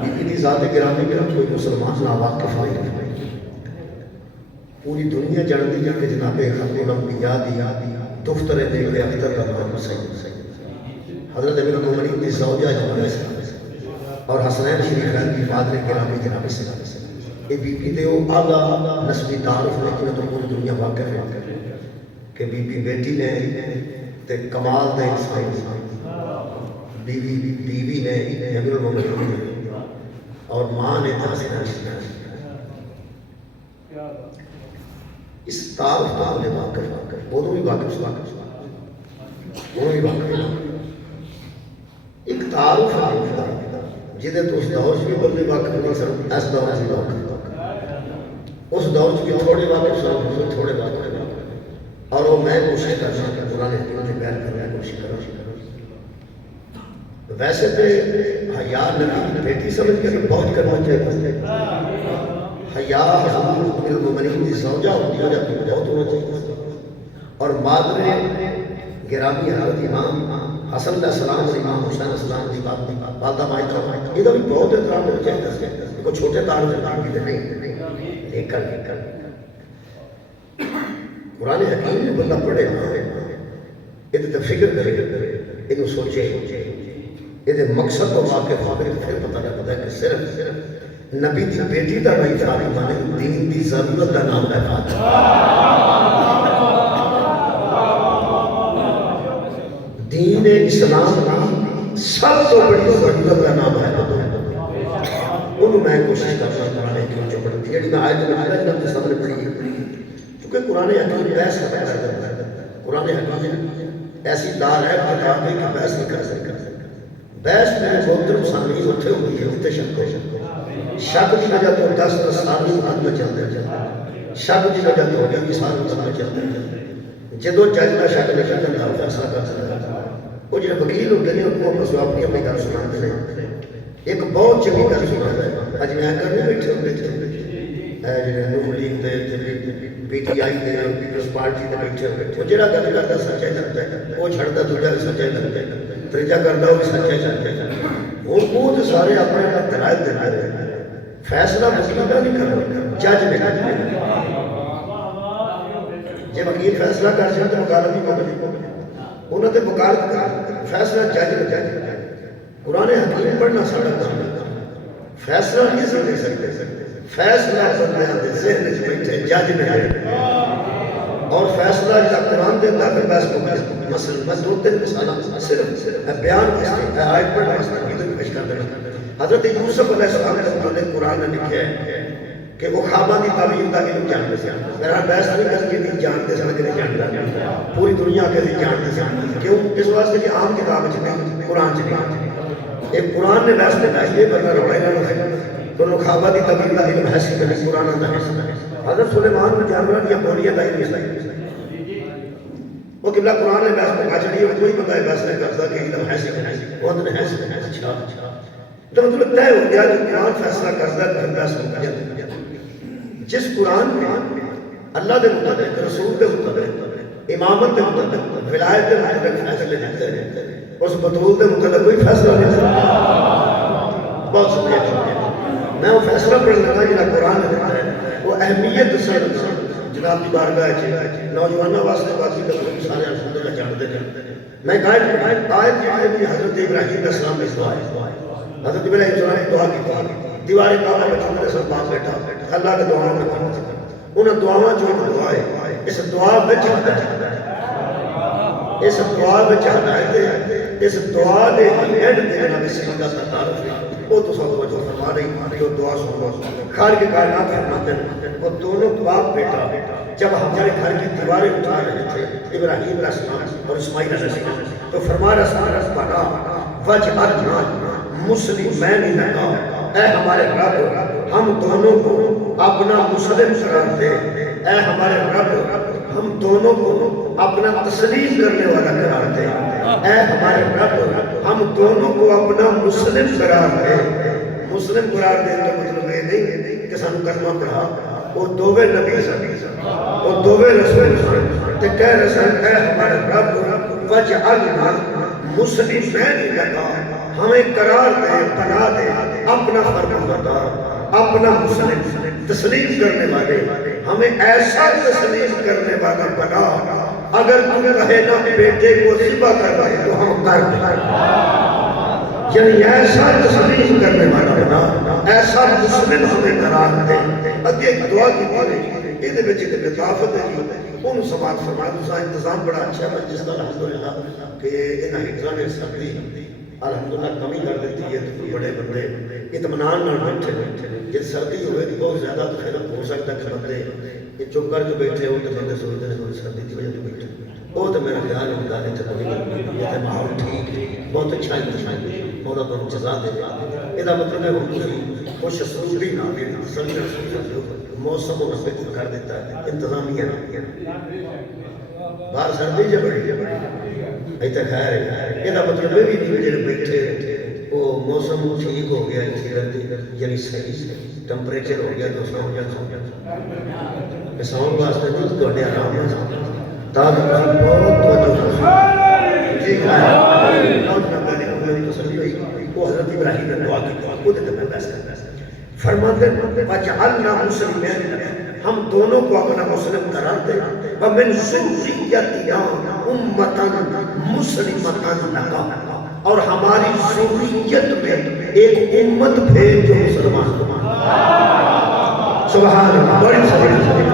Be be the ذات گرامی کا کوئی مسلمان ناواقف نہیں. پوری دنیا جانتی ہے کہ جناب ختم الانبیاء دی دفتر دیکھ کے اختر کا نام سید حضرت امیر المومنین کی زوجہ جناب سے اور حسنین شریفین کی فادر گرامی جناب سے یہ بی بی دے وہ اعلیٰ نسبی تعارف نے کہ تو پوری دنیا واقف ہے کہ بی بی بیٹی نے تے کمال دے انسان بیوی نے امیر المومنین اور ماں نے حسنین شریفین اس تعارف کا ہم نے واقف وہ بھی واقف وہ بھی واقف ایک تعارف ہے جہاں تو اس دور سے بھی بندے واقف نہیں سن اس دور سے واقف اس دور سے بھی تھوڑے واقف سن تھوڑے واقف اور وہ میں کوشش کر رہا کہ قرآن حکیم سے بیان کرنے کی کوشش کر رہا ویسے تو حیا نبی بیٹی سمجھ کے بہت کرنا چاہیے حیا حضور المومنین کی زوجہ ہوتی ہے جب بہت ہونا چاہیے اور مادر گرامی حضرت امام حسن علیہ السلام اور امام حسین علیہ السلام کی والدہ مائدہ یہ تو بھی بہت احترام ہونا چاہیے کوئی چھوٹے تار سے کام کی نہیں لیکن قرآن حکیم میں بندہ پڑھے یہ تو فکر کرے یہ سوچے یہ مقصد تو واقف ہو گئے پھر پتہ لگتا ہے کہ صرف نبی دی بیٹی دا نہیں فاطمہ نے دین دی ضرورت دا نام ہے فاطمہ دین اسلام کی سب تو بڑی ضرورت کا نام ہے انہوں میں کوشش کرتا ہوں قرآن حکیم جو پڑھتی ہے میں آیت میں آیت میں سامنے پڑھی کیونکہ قرآن حکیم بحث کرتا ہے قرآن حکیم ایسی دار ہے کتاب ہے کہ بحث نہیں کر سکتا بحث میں محترم سامعین اٹھے ہوئی ہے اتنے شک کی وجہ تو 10 سال بعد میں چلتے ہیں شک کی وجہ تو ہوگی کہ سال میں چلتے ہیں جدو جج کا شک نہیں کرتا ہے فیصلہ کر سکتا ہے وہ جو وکیل ہوتے ہیں ان کو اپنی اپنی گل سناتے ہیں ایک بہت چنگی گل سناتا ہے اج میں کرنے بیٹھے ہوتے ہیں نون لیگ دے پی ٹی آئی دے پیپلز پارٹی دے بیٹھے ہوتے ہیں جہاں گل کرتا سچائی لگتا ہے وہ چھڑتا دوجا بھی سچائی لگتا ہے تیجا کرتا وہ بھی سچائی لگتا ہے وہ تو سارے اپنے دلائل دے رہے ہیں فیصلہ وکیل کا نہیں کر جج نے جب وکیل فیصلہ کر سکتے تو وکالت ہی مکمل انہوں نے وکالت کر فیصلہ جج نے قرآن حکیم پڑھنا ساڑھا کام فیصلہ نہیں سمجھ سکتے فیصلہ بندے دے ذہن سے بیٹھے جج نے اور فیصلہ جب قرآن دیتا ہے پھر بحث مکمل مثلا میں 2-3 مثالہ صرف بیان واسطے آیت پڑھنا واسطے پیش کر دینا حضرت یوسف علیہ السلام کے متعلق قرآن نے لکھا ہے کہ وہ خوابہ کی تعبیر کا علم جانتے سے میرا بحث نہیں کرتے نہیں جانتے سے کہ نہیں جانتا پوری دنیا کے نہیں جانتے سے کیوں اس واسطے کہ عام کتاب نہیں قرآن سے نہیں ایک قرآن نے بحث میں کہا یہ بندہ روڑائی نہ ہے تو انہوں خوابہ کی تعبیر کا علم حیثی کرنے قرآن نہ ہے حضرت سلیمان میں جانوران یا بولیہ کا علم ہے وہ قبلہ قرآن نے بحث میں کہا چڑھی ہے کوئی بندہ بحث نہیں کرتا کہ علم حیثی کرنے وہ اندر حیثی کرنے اچھا تو مطلب طے ہو گیا جو قرآن فیصلہ کرتا ہے پھر بحث میں کہا جس قرآن میں اللہ دے مطابق رسول دے مطابق امامت دے مطابق ولایت دے مطابق فیصلے دیتے ہیں اس بطول دے مطابق کوئی فیصلہ نہیں سکتا بہت شکریہ میں وہ فیصلہ پڑھ لگا جنہا قرآن دیتا ہے وہ اہمیت سر جناب کی بارگاہ ہے نوجوانہ واسطے باقی کا سارے الحمدللہ جانتے ہیں میں قائد آیت کی حضرت ابراہیم علیہ السلام میں دعا ہے حضرت ابراہیم علیہ السلام دعا کی تھی دیوارِ کعبہ میں چھوٹے سے باپ بیٹھا اللہ کے دعاؤں میں کھانا انہیں دعاؤں جو دعا ہے اس دعا میں چاہتا ہے اس دعا میں چاہتا ہے اس دعا نے اینڈ دینا بھی سیدھا سا تعارف ہے وہ تو سب جو فرما رہی جو دعا سنو خار کے کائنات فرماتے ہیں وہ دونوں باپ بیٹا جب ہمارے گھر کی دیواریں اٹھا رہے تھے ابراہیم علیہ السلام اور اسماعیل علیہ السلام تو فرما رہا وجعلنا مسلمین لکا اے ہمارے رب ہم دونوں کو اپنا مسلم قرار دے اے ہمارے رب ہم دونوں کو اپنا تسلیم کرنے والا قرار دے اے ہمارے رب ہم دونوں کو اپنا مسلم قرار دے مسلم قرار دے تو مطلب یہ نہیں کہ سانو کلمہ پڑھا وہ دووے نبی سن وہ دووے رسول سن تے کہہ رسول اے ہمارے رب وجعلنا مسلمین لکا ہمیں قرار دے بنا دے اپنا اپنا مسلم تسلیم کرنے والے، ہمیں ایسا تسلیم کرنے والا بنا، اگر تم کہے نا بیٹے کو ذبح کر رہے تو ہم کر دیں، یعنی ایسا تسلیم کرنے والا بنا، ایسا مسلم ہمیں قرار دے۔ اگے ایک دعا کی بارے یہ بچے کے لطافت ہے جی ان سماعت فرمائے دوسرا انتظام بڑا اچھا ہے جس کا الحمدللہ کہ انہاں ہٹرا نے سردی الحمدللہ کمی کر دیتی ہے تو بڑے بندے اطمینان نہ بیٹھے، جب سردی ہوئے تو بہت زیادہ تو پھر ہو سکتا ہے کہ بندے یہ چپ کر جو بیٹھے ہو تو بندے سوچتے ہیں تھوڑی سردی کی وجہ تو بیٹھے، وہ تو میرا خیال ہے کہ تو کوئی یہ ماحول ٹھیک بہت اچھا انتظام مولا تو جزا دے یہ مطلب ہے ہم خوش سروری نہ موسم مناسب کر دیتا ہے انتظامیہ باہر سردی جو بڑی ایسا خیر ہے، یہ مطلب ہے بھی نہیں جڑے بیٹھے وہ موسم ٹھیک ہو گیا یعنی صحیح ٹمپریچر ہو گیا تو سو جا ساؤنڈ واسطے نہیں تو آرام ہے تاکہ بہت توجہ ٹھیک ہے تسلی ہوئی وہ حضرت ابراہیم نے دعا کی خود میں بحث کرتا ہے فرماتے ہیں وَجْعَلْنَا مُسْلِمِينَ ہم دونوں کو اپنا مسلم قرار دے وَمِنْ ذُرِّيَّتِنَا أُمَّةً مُسْلِمَةً لَكَ اور ہماری ذریت میں ایک امت بھیج جو مسلمان سبحان اللہ بڑی سبحان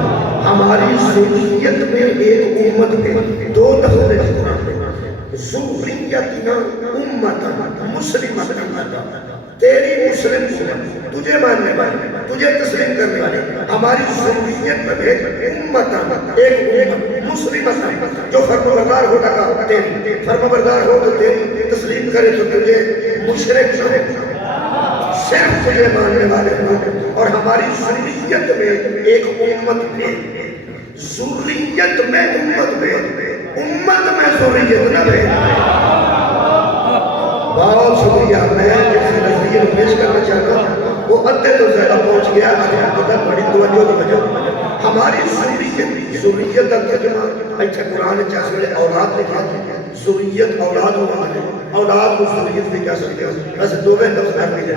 ہماری ذریت میں ایک امت بھیج دو لفظ ہے قرآن میں ذریتنا امتا مسلمتا لکا تیری مسلم امت تجھے ماننے والے تجھے تسلیم کرنے والے ہماری ذریت میں بھیج امتا ایک امت مسلمتا جو فرمانبردار ہو لگا تیری فرمانبردار ہو تو تیری تسلیم کرے تو تجھے مشرک نہ ہو صرف تجھے ماننے والے ہوں اور ہماری ذریت میں ایک امت بھیج ذریت میں امت بھیج امت میں ذریت نہ بھیج بہت شکریہ میں جس نظریے میں پیش کرنا چاہتا ہوں وہ ادھے تو زیادہ پہنچ گیا آگے ہم کو بڑی توجہ کی وجہ ہماری ذریت کا ترجمہ اچھا قرآن چاہتے اولاد لکھا ذریت اولاد ہوا ہے اولاد کو ذریت بھی کہہ سکتے ہیں ایسے دو میں لفظ عربی ہے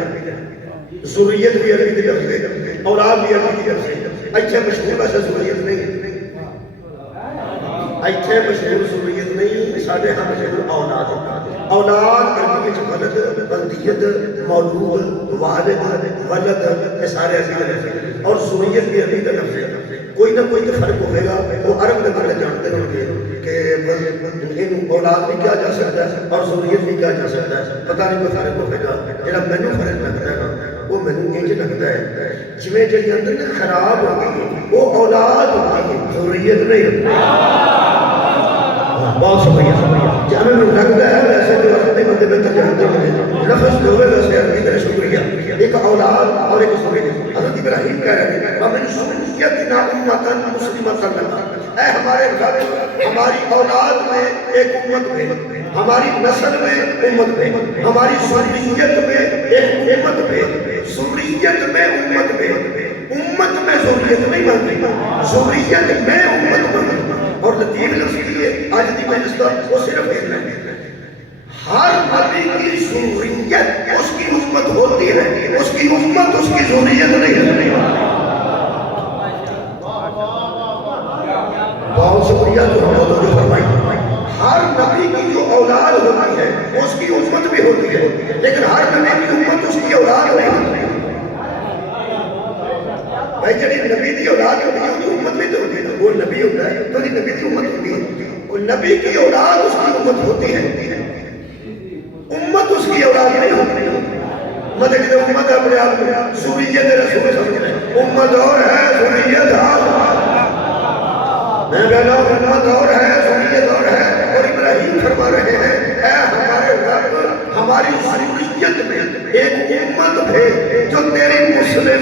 ذریت بھی عربی لفظ ہے اولاد بھی عربی لفظ ہے اچھا مشہور ایسا ذریت نہیں ہے ایتھے مشہور ذریت نہیں ساڑھے ہاں مشہور اولاد اولاد عربی کے ولد بلدیت مولود والد ولد یہ سارے عربی لفظ ہیں اور ذریت بھی عربی کا لفظ ہے کوئی نہ کوئی تو فرق ہوئے گا وہ عرب نے بڑے جانتے ہوں گے کہ ان اولاد بھی کیا جا سکتا ہے اور ذریت بھی کیا جا سکتا ہے پتہ نہیں کوئی فرق ہوئے گا جنہا میں نے فرق لگتا ہے وہ میں نے انج لگتا ہے جویں جڑی اندر خراب ہو گئی وہ اولاد ہو گئی ذریت نہیں بہت شکریہ جامعہ میں لگتا ہے ویسے جو اپنے بندے بہتر جانتے ہیں لفظ جو ہے ویسے عربی طرح شکریہ ایک اولاد اور ایک ذریت حضرت ابراہیم کہہ رہے ہیں وَمِنْ ذُرِّيَّتِنَا أُمَّةً مُسْلِمَةً لَكَ اے ہمارے گھر ہماری اولاد میں ایک امت بھیج ہماری نسل میں امت بھیج ہماری ذریت میں ایک امت بھیج ذریت میں امت بھیج امت میں ذریت نہیں مانگی ذریت میں امت مانگی اور لطیف لفظ لیے آج دی مجلس کا وہ صرف اتنا ہے ہر نبی کی ذریت اس کی امت ہوتی ہے اس کی امت اس کی ذریت نہیں ہے بہت شکریہ جو ہم نے جو فرمائی ہر نبی کی جو اولاد ہوتی ہے اس کی امت بھی ہوتی ہے لیکن ہر نبی کی امت اس کی اولاد نہیں ہوتی بھائی جڑی نبی دی اولاد ہوتی ہے وہ امت بھی تو ہوتی ہے وہ نبی ہوتا ہے تو نبی دی امت ہوتی ہے وہ نبی کی اولاد اس کی امت ہوتی ہے امت اس کی اولاد نہیں ہوتی مطلب کہ امت اپنے آپ میں ذریت رسول سمجھ رہے امت اور ہے ذریت میں کہنا امت اور ہے ذریت اور ہے اور ابراہیم فرما رہے ہیں اے ہمارے رب ہماری ذریت میں ایک امت بھیج جو تیری مسلم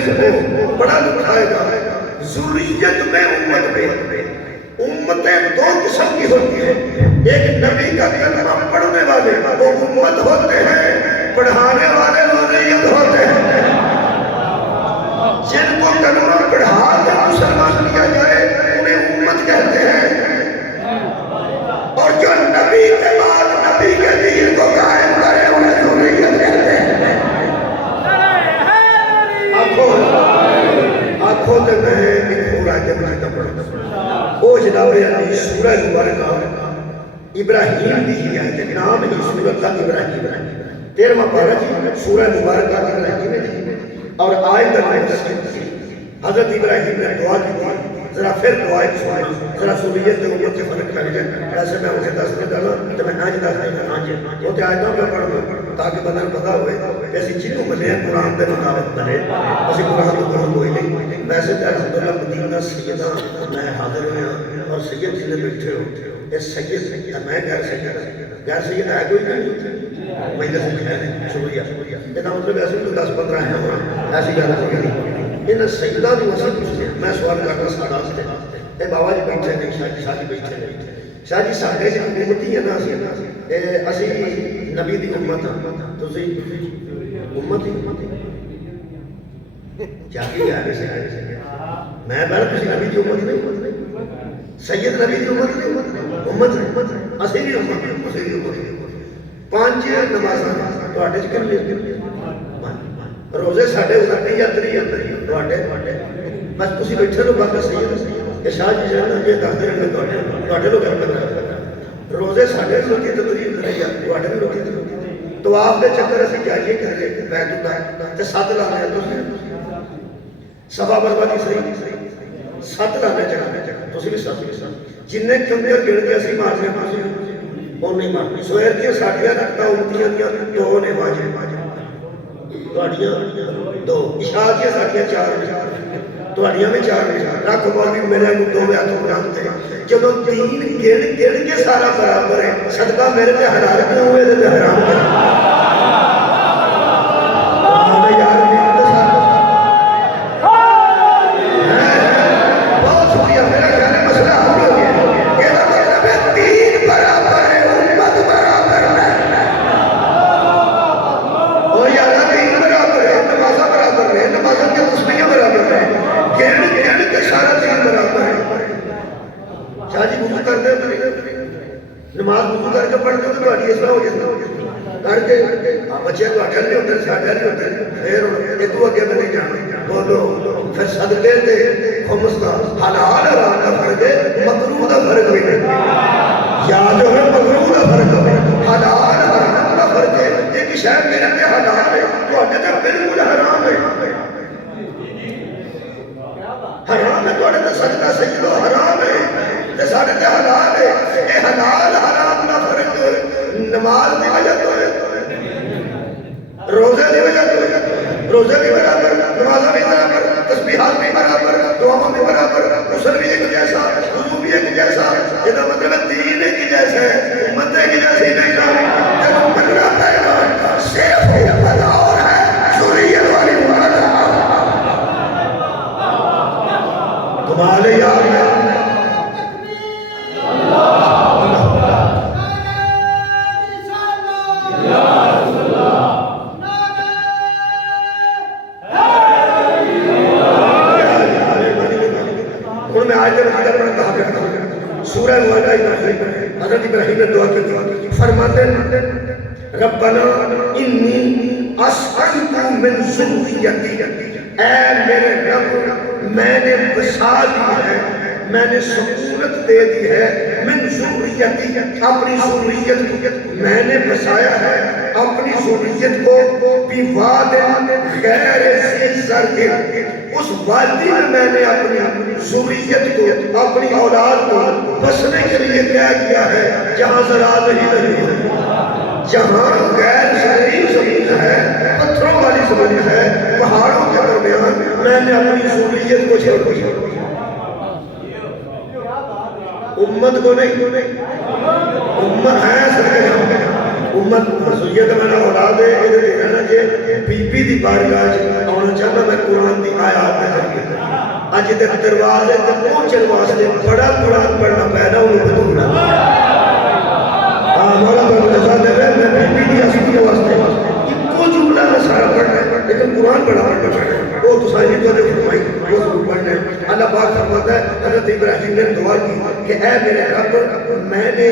کو بڑا دکھائے گا ذریت میں امت بھیج امتیں دو قسم کی ہوتی ہیں ایک نبی کا کلمہ پڑھنے والے وہ امت ہوتے ہیں پڑھانے والے ذریت ہوتے ہیں جن کو کلمہ پڑھا کر مسلمان کیا جائے انہیں امت کہتے ہیں اور جو نبی کے بعد نبی کے دین کو قائم کرے انہیں ذریت کہتے ہیں جناب علی سورہ مبارکہ ابراہیم دی ہی ہے نام ہے سورت کا ابراہیم 13واں پارہ جی سورہ مبارکہ ابراہیم دی اور آیت حضرت ابراہیم نے دعا کی تھی ذرا پھر دعائیں سننا ذرا سوریت کے امت سے فرق کر جائے ایسے میں مجھے 10 منٹ کرنا تو میں آج 10 منٹ آج وہ تے آیتوں میں پڑھ دوں تاکہ بندہ پتہ ہوئے ایسی چیزوں بنے ہیں قرآن دے مطابق بنے اسی قرآن کو قرآن کوئی نہیں ویسے تو الحمدللہ مدینہ سیدہ میں حاضر ہویا اور سید جنہیں بیٹھے ہو یہ سید میں غیر سید ہے کوئی نہیں مجلس میں ہے شکریہ یہ مطلب ایسے تو 10-15 ہیں ہمارا ایسی گل نہیں ان سیدہ دی وسیع پوچھتے میں سوال کرنا ساڑھا سے اے بابا جی بیٹھے نہیں شاہ جی بیٹھے نہیں شاہ جی ساڑھے جی امتی ہے نا اسی نبی دی امت ہاں تو سی امت ہی کیا کی آگے سے میں بہر کسی نبی دی امت نہیں سید نبی دی امت نہیں امت اسی بھی امت اسی بھی امت 5 نمازاں تو آٹے چکر لے روزے ساڑھے اتنی یاتری بس تسی بیٹھے لو باقی سید کہ شاہ جی جانا یہ دس دن میں توڑے لوگ کرنا روزے ساڑھے روٹی تقریب کرے تو آٹے بھی روٹی تو آپ دے چکر اسی کیا یہ کر لے بیت اللہ تے 7 لانے ہیں تو سبا بربادی صحیح 7 لانے چکر تسی بھی 7 جنہیں کمدر گڑ کے اسی مارنے پاسی وہ نہیں مارنے سویر کی ساڑھیاں رکھتا امتیاں دیا تو نے واجب توڑیاں 2 عشاء کی ساڑھیاں 4 توڑیاں میں 4 رکھ مولوی میرے کو 2 یا تو برامتے جب دین گڑ کے سارا برابر ہے صدقہ میرے تے حلال کیوں ہوئے تے حرام کیوں نماز وضو کر کے پڑھتے تو تہاڈی اس طرح ہو جاتا کر کے بچے تو اٹھن نہیں ہوتے ساڈے نہیں ہوتے پھر ایک اگے میں نہیں جانا بولو پھر صدقے تے خمس دا حلال حرام دا فرق ہے مکروہ دا فرق بھی نہیں یا جو ہے مکروہ دا فرق ہے حلال حرام دا فرق ہے ایک شے میرے تے حلال ہے تہاڈے تے بالکل حرام ہے حرام ہے تہاڈے تے صدقہ سیدو حرام ہے تے ساڈے تے حلال ہے اے حلال حرام دا فرق نماز دی وجہ تو ہے روزے دی وجہ تو ہے روزے بھی برابر نمازاں بھی برابر تسبیحات بھی برابر دعاؤں بھی برابر غسل بھی ایک جیسا وضو بھی ایک جیسا یہ مطلب دین ایک جیسا ہے امت ایک جیسی نہیں جب مننا پہلا صرف امت اور ہے ذریت والی امت کمال یار میں سورہ ابراہیم حضرت ابراہیم نے دعا کی فرماتے ہیں ربنا انی اسکنت من ذریتی اے میرے رب میں نے بسا دی ہے میں نے سکونت دے دی ہے من ذریتی اپنی ذریت کو میں نے بسایا ہے اپنی ذریت کو بیواد غیر ذی زرع اس وادی میں نے اپنی ذریت کو اپنی اولاد کو بسنے کے لیے کیا کیا ہے جہاں زراعت ہی نہیں ہے جہاں غیر زرعی زمین ہے پتھروں والی زمین ہے پہاڑوں کے درمیان میں نے اپنی ذریت کو چھوڑ دیا امت کو نہیں امت ہے سرکے امت ذریت میں نے اولاد ہے ادھر کہنا کہ بی بی دی بارگاہ آنا چاہنا میں قرآن دی آیات میں کر آج تک دروازے تک پہنچن واسطے بڑا قرآن پڑھنا پیدا انہوں کو دورنا مولا تو جزا دے رہے میں بی بی دی اصول کے واسطے کو جملہ میں سارا پڑھنا ہے لیکن قرآن بڑا پڑھنا پڑھنا وہ تو ساری تو دے فرمائی وہ ضرور پڑھنا ہے اللہ پاک فرماتا ہے حضرت ابراہیم نے دعا کی کہ اے میرے رب میں نے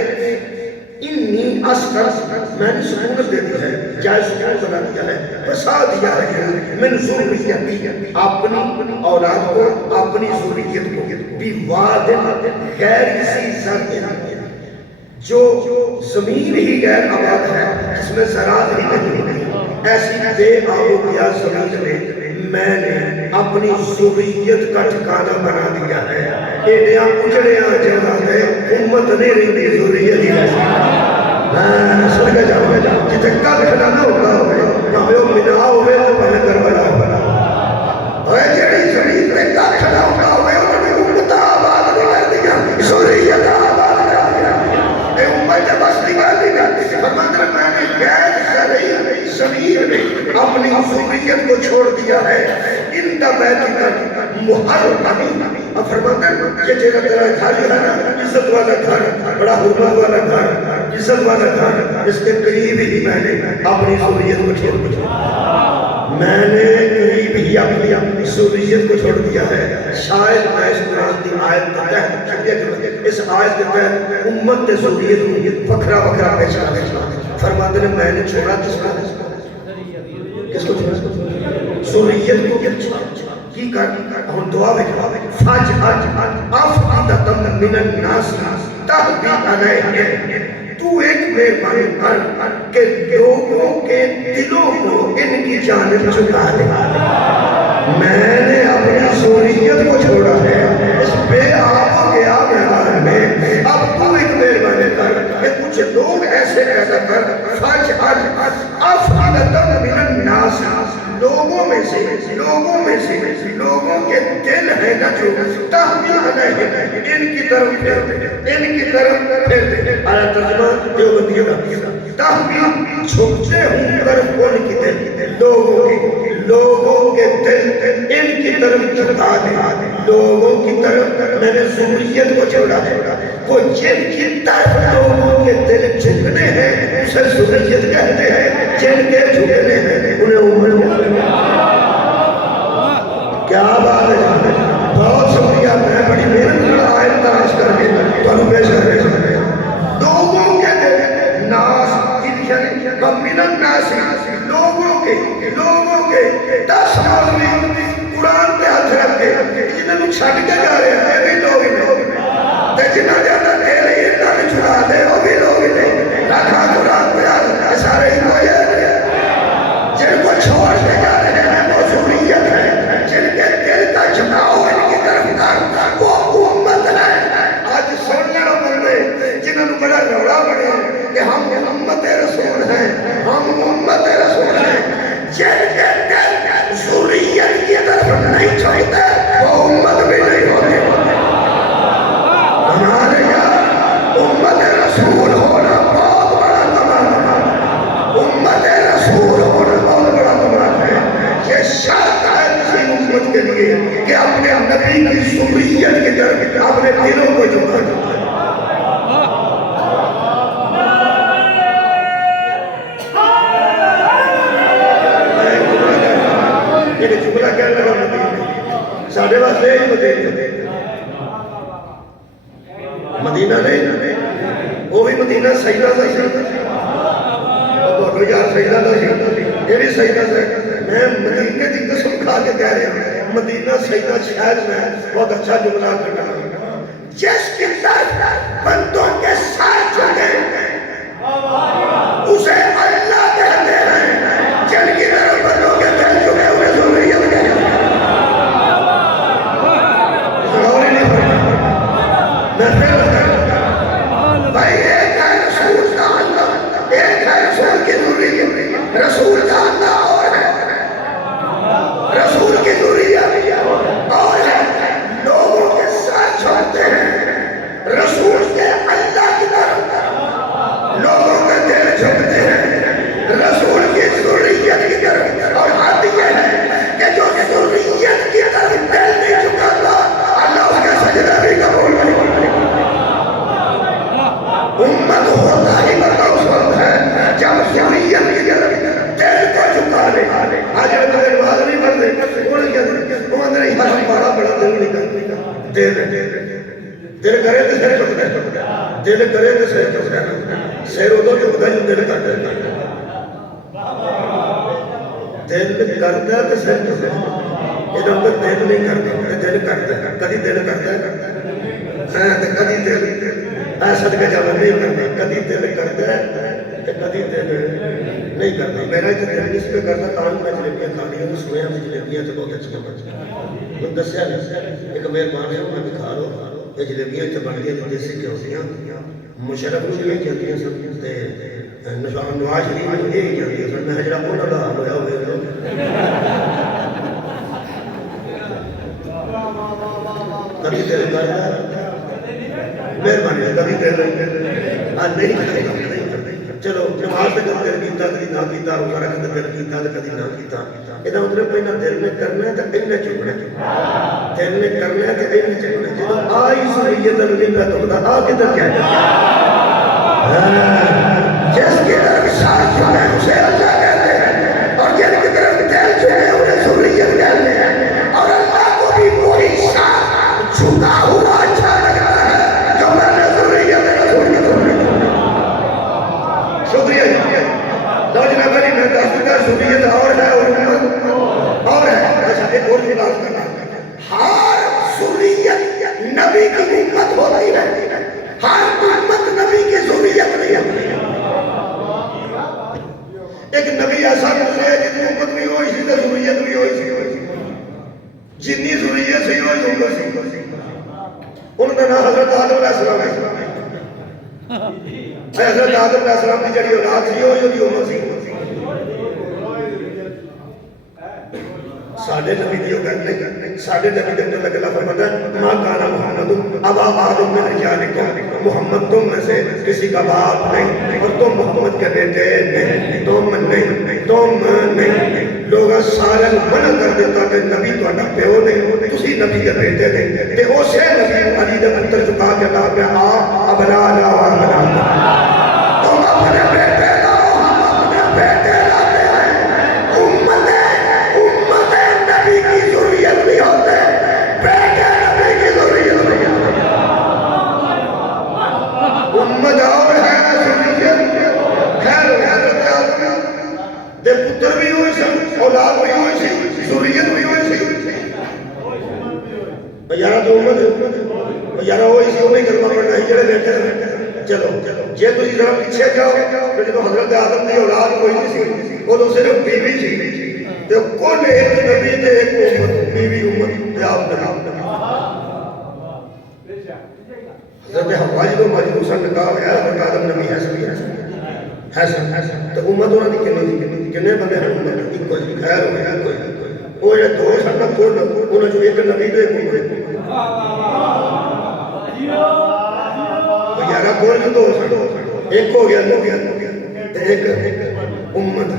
انی اسکر میں نے سکونت دے دی ہے جائے سکون بنا دیا ہے بسا دیا ہے من ذریتی اپنی اولاد کو اپنی ذریت کو بھی واد غیر کسی زرد جو زمین ہی غیر آباد ہے جس میں زراعت ہی نہیں ایسی بے آب و گیا زمین میں نے اپنی ذریت کا ٹھکانہ بنا دیا ہے ایڈیاں اجڑیاں جگہ ہے امت نہیں رہی ذریت ہی رہی سن کے جاؤ جتے کل کھلانا ہوتا ہوئے پہلے وہ منا ہوئے تو پہلے کربلا ہوئے اور جڑی زمین پہ کل کھلا ہوتا ہوئے انہوں نے امت آباد نہیں کر دیا ذریت آباد کر دیا اے امت بس نکال دیا فرماندر میں نے غیر زرعی زمین میں اپنی ذریت کو چھوڑ دیا ہے ان کا بیت کا محرم اب فرماندر یہ جگہ تیرا گھر ہے نا عزت والا گھر بڑا حرمت والا گھر عزت والا گھر اس کے قریب ہی میں نے اپنی ذریت کو چھوڑ دیا میں نے قریب ہی اپنی ذریت کو چھوڑ دیا ہے شاید میں اس قرآن کی آیت کے تحت اس آیت کے تحت امت کے ذریت کو وکھرا وکھرا پیش کرنا فرماندر میں نے چھوڑا کس کو چھوڑا ذریت کو کی کر ہم دعا میں فاج افعدتم من الناس تہبی علیہ تو ایک مہربانی کر کہ لوگوں کے دلوں کو ان کی جانب چکا دے میں نے اپنی ذریت کو چھوڑا ہے اس بے آب گیا میدان میں اب تو ایک مہربانی کر کہ کچھ لوگ ایسے ایسا کر فاج افعدتم من الناس لوگوں میں سے لوگوں کے دل ہے نا جو تہبی علیہ ان کی طرف پھیر دے آیا ترجمہ دیوبندیہ کا تہبی جھکتے ہوں طرف ان کی دل لوگوں کے دل ان کی طرف جھکا دے لوگوں کی طرف میں نے ذریت کو چھوڑا ہے وہ جن کی طرف لوگوں کے دل جھکنے ہیں اسے ذریت کہتے ہیں جن کے جھکنے ہیں انہیں عمر کیا بات ہے بہت شکریہ میں بڑی محنت کر آیت تلاش کر کے تمہیں پیش کرنے جا رہے ہیں لوگوں کے دل ناس ومن الناس لوگوں کے 10 آدمی قرآن پہ ہاتھ رکھ کے جنہوں چھٹ کے جا رہے ہیں بھی لوگ نہیں جنہوں جاتا دل یہ نہ چھڑا دے وہ بھی لوگ نہیں رکھا قرآن پہ ہاتھ سارے ہی کوئی ہے جن کو چھوڑ کے جا رہے ہیں وہ ذریت ہے جن کے دل کا جھکاؤ ان کی طرف کا وہ امت ہے آج سننے بندے جنہوں نے بڑا روڑا پڑے کہ ہم امت رسول ہیں ہم امت رسول ہیں جن کے دل ذریت کی طرف نہیں چھوڑتے وہ امت بھی نہیں ہوتے ہمارے یہاں امت رسول ہونا بہت بڑا کمال ہے امت رسول ہونا بہت بڑا کمال ہے یہ شرط ہے کسی امت کے لیے کہ اپنے نبی کی ذریت کی طرف اپنے دلوں کو جھکا دے یہ جملہ کہنے لگا مدینہ ساڑھے واسطے ہی مدینہ نہیں وہ بھی مدینہ سیدہ تھا بولو یار سیدہ تھا یہ بھی سیدہ تھا میں مدینہ کی قسم کھا کے کہہ رہے ہیں مدینہ سیدہ شاید میں بہت اچھا جملہ کرنا جس کی طرف بندوں کے ساتھ جڑے اسے اللہ کہتے ہیں جن کی طرف بندوں کے دل جڑے ہوئے ذریت کہتے ہیں میں پھر بھائی ایک ہے رسول کا اللہ ایک ہے رسول کی ذریت رسول کا اللہ اور ہے رسول کی ذریت اور ہے لوگوں کے ساتھ چھوڑتے ہیں رسول کے اللہ کی طرف لوگوں کے دل جھکتے ہیں رسول کی ذریت کی طرف اور حد یہ ہے کہ جو ذریت کی طرف دل نہیں جھکاتا اللہ اس کے سجدہ بھی قبول نہیں امت ہوتا ہی بڑا اس وقت ہے جب ذریت کی طرف دل کو جھکا لے آج اگر بات نہیں کرتے انہوں نے کہتے وہ اندر ہی حرم بڑا بڑا دل نہیں کرتے دل کرے تو سر چکتے دل کرے تو سر چکتے سر ادو چکتا جو دل کرتا دل کرتا تو سر چکتا یہ اندر دل نہیں کرتا دل کرتا کدی دل کرتا کدی دل صدقہ جانا نہیں کرتا کدی دل کرتا ہے کدی دل نہیں کرتا میرا دل اس پہ کرتا تاں میں جلیبیاں کھانی ہوں سنیا میں جلیبیاں تو بہت اچھیاں بنتی ہیں دسیا نہیں ایک مہربان ہے میں بھی کھا لو یہ جلیبیاں تو بن گیا دیسی گھیو دیاں مشرف کو بھی کہتی ہیں سب نواز شریف کو یہی کہتی ہیں سب میں جڑا انہوں کا حال ہوا ہوئے کبھی دل کرتا مہربانی کبھی دل نہیں کرتا چلو نماز سے کبھی دل کیتا کبھی نہ کیتا روزہ رکھ کے دل کیتا کبھی نہ کیتا یہ مطلب پہنا دل نے کرنا ہے تو انہیں چکنا دل نے کرنا ہے تو انہیں چکنا جب آئی سریت الولیت ہوتا آ کے در کیا جس کی طرف ساتھ چنے اسے اللہ کہتے ہیں اور جن کی طرف دل چنے انہیں سریت کہتے ہیں اور اللہ کو بھی کوئی ساتھ چھکا ہوا اچھا لگتا ہے جو میں نے سریت شکریہ لوجنہ بری میں دستگاہ سریت اور ہے اور ہے ایسا ایک اور بات کرنا ہر سریت نبی کی امت ہوتی ہے ہر امت نبی کی سریت نہیں ہے ایک نبی ایسا کرتا ہے جتنی امت بھی ہو اسی طرح سریت بھی ہو اسی جتنی سریت سی ہو امت سی ان کا نام حضرت آدم علیہ السلام ہے حضرت آدم علیہ السلام کی جڑی اولاد سی ہوئی ہوئی امت سی ساڑھے نبی دیو کرنے ساڑھے نبی کرنے لگے اللہ فرماتا ہے ماں کانا محمد ابا آدم میں رجالکم محمد تم میں سے کسی کا باپ نہیں اور تم محمد کے بیٹے نہیں تم نہیں لوگ سارے منع کر دیتا کہ نبی تو اڈا پیو نہیں تسی نبی کے بیٹے نہیں تے اسے نبی علی دے انتر چکا کے اللہ پہ آپ ابنا لاوا بنا تم اپنے بیٹے لاؤ ہم اپنے بیٹے لاتے ہیں امت نبی کی ضروریت نہیں ہوتے بیٹے نبی کی ضروریت نہیں ہوتے امت اور ہے ضروریت خیر حضرت آدم دے پتر بھی ہوئی سن اولاد بھی ہوئی سی ضروریت بھی ہوئی سی یارہ تو امت یارہ ہوئی سی انہیں کرنا پڑنا ہی جڑے بیٹے چلو جے تو ذرا پیچھے جاؤ تو جب حضرت آدم دی اولاد کوئی نہیں سی وہ تو صرف بیوی تھی تو کون ایک نبی تے ایک امت بیوی امت تے آپ نبی حضرت حوا جب مجبوسا نکاح ہوا حضرت آدم نبی حسن تو امت انہوں نے کنے بندے ہیں امت ایک کوئی خیر ہو گیا کوئی وہ یہ دو سنہ کھول انہوں جو ایک نبی دے ایک یارہ کھول جو دو سنہ ایک ہو گیا ایک امت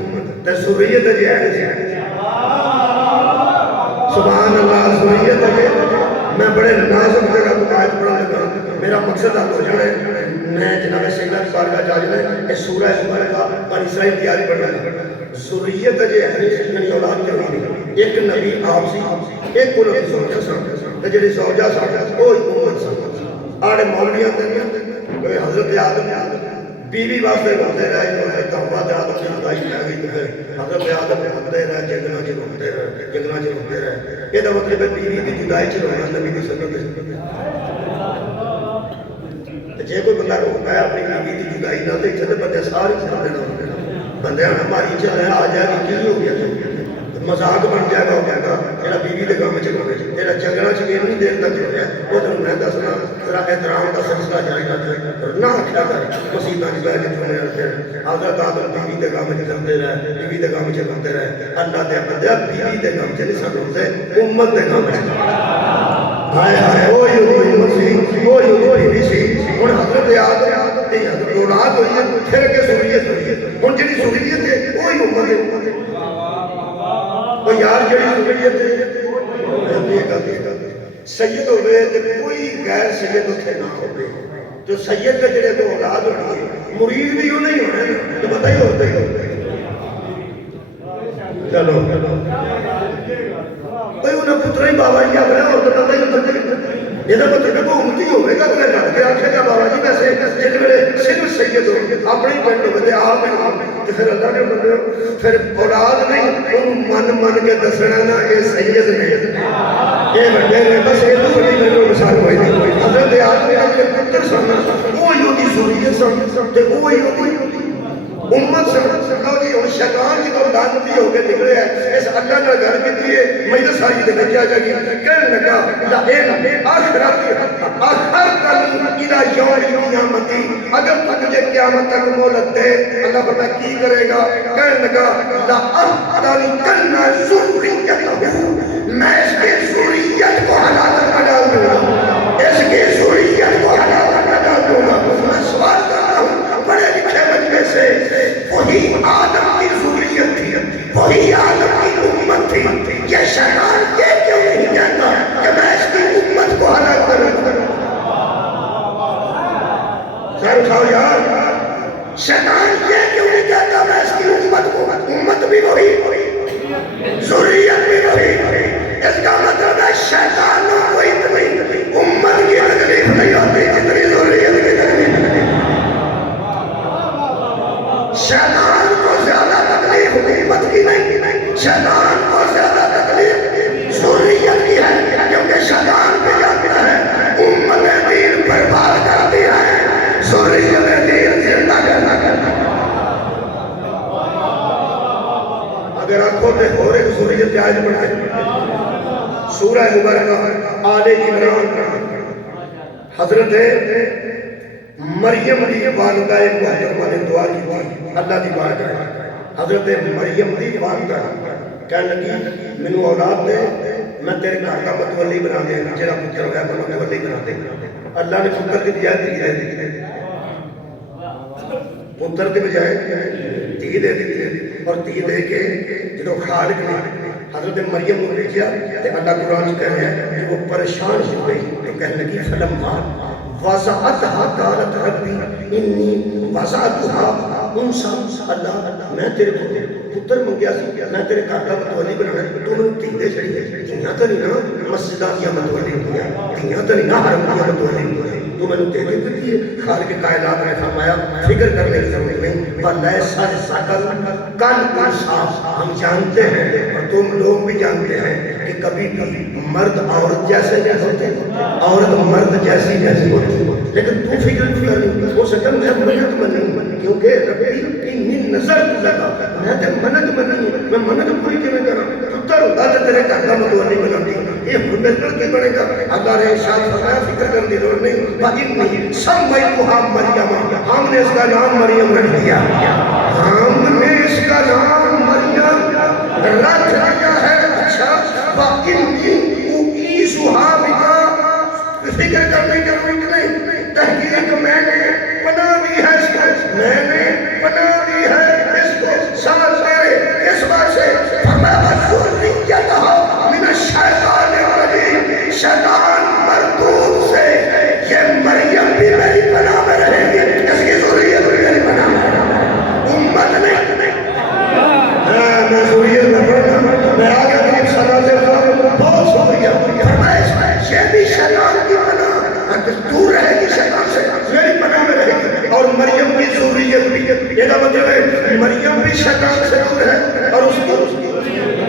تے سوریت جی ہے سبحان اللہ سوریت ہے میں بڑے نازم جگہ کو آیت پڑھا لگا میرا مقصد آپ ہو جانا ہے میں جناب سیدنا بارگاہ جا جانا ہے اس سورہ مبارکہ بنی اسرائیل تیاری پڑھنا ہے ذریت جے ہے سیدنا اولاد کے ہوئی ایک نبی آپ سی ایک کو نبی سوچا سا جڑی سوجا سا او امت سا آڑے مولویاں تے حضرت آدم بیوی واسطے ہوتے رہے حضرت حوا تے آدم کی جدائی پہ گئی تو پھر حضرت آدم ہوتے رہے جنگنا چ روتے رہے یہ مطلب ہے بیوی کی جدائی چ رونا نبی کی سنت جے کوئی بندہ روکتا ہے اپنی بیوی کی جدائی نہ تے چلے بندے سارے بندے ہماری چل رہے آ جائے گی کی ہو گیا مذاق بن جائے گا ہو جائے گا جڑا بیوی دے کام چ کرے تیرا جھگڑا چ نہیں دیر تک ہو گیا وہ تینوں میں دسنا ذرا احترام کا سلسلہ جاری رکھ نہ آکھیا کر مسیتاں وچ بیٹھ کے سنے رہتے حضرت آدم بیوی دے کام چ کرتے رہے بیوی دے کام چ کرتے رہے اللہ دے بندے بیوی دے کام چ نہیں سن ہوندے امت دے کام چ ہائے ہائے او یوہی مسیح او یوہی بیوی سی ہن حضرت آدم تے حضرت اولاد ہوئی ہے پھر کے سوریت ہوئی ہے ہن جڑی سوریت ہے وہی امت ہے وہ یار جڑی سوریت ہے سید ہوئے تو کوئی غیر سید اتنے نہ ہوئے جو سید کے جڑے تو اولاد ہوئی مرید بھی وہ نہیں ہونے تو پتہ ہی ہوتے چلو کوئی انہیں پتر ہی بابا جی آگرہ اور تو پتہ ہی ہوتے یہ مطلب امتی ہوئے گا اپنے گھر کے آخے گا بابا جی ویسے جن میرے صرف سید ہو اپنے پنڈ ہوئے آپ تو پھر اللہ نے بندے پھر اولاد نہیں ان من کے دسنا نا یہ سید نے یہ بندے نے بس یہ تو بڑی میرے مثال کوئی نہیں حضرت آدمی نے پتر سننا وہی ہوتی سوریت سن وہی ہوتی امت سے لو جی ہوں شیطان کی تو لانتی ہو کے نکلے ہیں اس اللہ نے گھر کی دیئے مجھے ساری دے کیا جائے گی کہنے لگا لائن آخرت آخر کل الہ یوم قیامتی اگر تو مجھے قیامت تک مولت دے اللہ فرمائے کی کرے گا کہنے لگا لأحتنی کنہ ذریتہو میں اس کی ذریت کو حلالت میں ڈال دوں گا اس کی ذریت کو حلالت میں ڈال دوں گا میں سوال کر رہا ہوں بڑے لکھے مجمع سے وہی آدم کی ذریت تھی وہی آدم کی امت تھی یہ شیطان یہ کیوں نہیں کہتا کہ میں اس کی امت کو ہلاک کروں سر اٹھاؤ یار شیطان یہ کیوں نہیں کہتا میں اس کی امت بھی وہی ذریت بھی وہی اس کا مطلب ہے شیطانوں کو اتنی امت کی تکلیف نہیں ہوتی جتنی ذریت کی تکلیف نہیں شیطان کو زیادہ تکلیف امت کی نہیں شیطان کو زیادہ تکلیف ذریت کی ہے کیونکہ شیطان بھی جانتا ہے امت دین برباد کرتی ہے ذریت دین زندہ کرنا اگر آنکھوں میں اور ایک ذریت آج بڑھائے سورہ مبارکہ آل عمران حضرت مریم دی والدہ محترمہ نے دعا کی تھی اللہ دی بارگاہ حضرت مریم دی والدہ کہنے لگی منو اولاد دے میں تیرے گھر کا متولی بنا دے جڑا پتر ہویا میں متولی بنا دے اللہ نے پتر دی بجائے دھی دے دی پتر دی بجائے دھی دے دی اور دھی دے کے جدو خالق نے حضرت مریم کو بھیجا تے اللہ قرآن کہہ رہے ہیں کہ وہ پریشان ہو گئی تو کہنے لگی فلما وضعتها قالت ربی انی وضعتها انسا اللہ میں تیرے کو پتر منگیا سی میں تیرے گھر کا متولی بنانا تو میں تیندے چھڑی ہے تیندہ تو نہیں نا مسجدہ کیا متولی ہوئی ہے تیندہ تو نہیں نا حرم کیا متولی ہوئی ہے تو میں نے تیندے کرتی ہے خالق کائنات نے فرمایا فکر کرنے کی ضرورت نہیں وَلَّا سَرِ سَقَلْ کَلْ صاف ہم جانتے ہیں اور تم لوگ بھی جانتے ہیں کہ کبھی بھی مرد عورت جیسے نہیں ہوتے عورت مرد جیسی جیسی ہوتی لیکن تو فکر کیا نہیں ہو سکتا میں منت منی کیونکہ ربی انی نظر تزدہ میں تے منت منی میں منت پوری کے میں کر رہا ہوں پتر ہوتا تو تیرے گھر کا متولی بنا دی یہ حمل کر کے بنے گا اللہ نے ارشاد فرمایا فکر کر دی ضرورت نہیں وَإِنِّي سَمَّيْتُهَا مَرْيَمَ ہم نے اس کا نام مریم رکھ دیا ہم نے اس کا نام مریم رکھ دیا ہے اچھا وَإِنِّي أُعِيذُهَا بِكَ فکر کرنے کی ضرورت نہیں تحقیق میں نے بنا دی ہے اس کو میں نے بنا دی ہے اس کو ساتھ میرے اس بات سے فرمایا ذریتہا من الشیطان الرجیم شیطان مردود سے یہ مریم بھی میری پناہ میں رہے گی اس کی ذریت بھی میری پناہ میں رہے گی امت نہیں میں ذریت میں پڑھنا میں آگے قریب صلی اللہ علیہ وسلم بہت شکریہ فرمایا اس میں یہ بھی شیطان کی پناہ دور رہے گی شیطان سے میری پناہ میں رہے گی اور مریم کی ذریت بھی یہ کا مطلب ہے مریم بھی شیطان سے دور ہے اور اس کی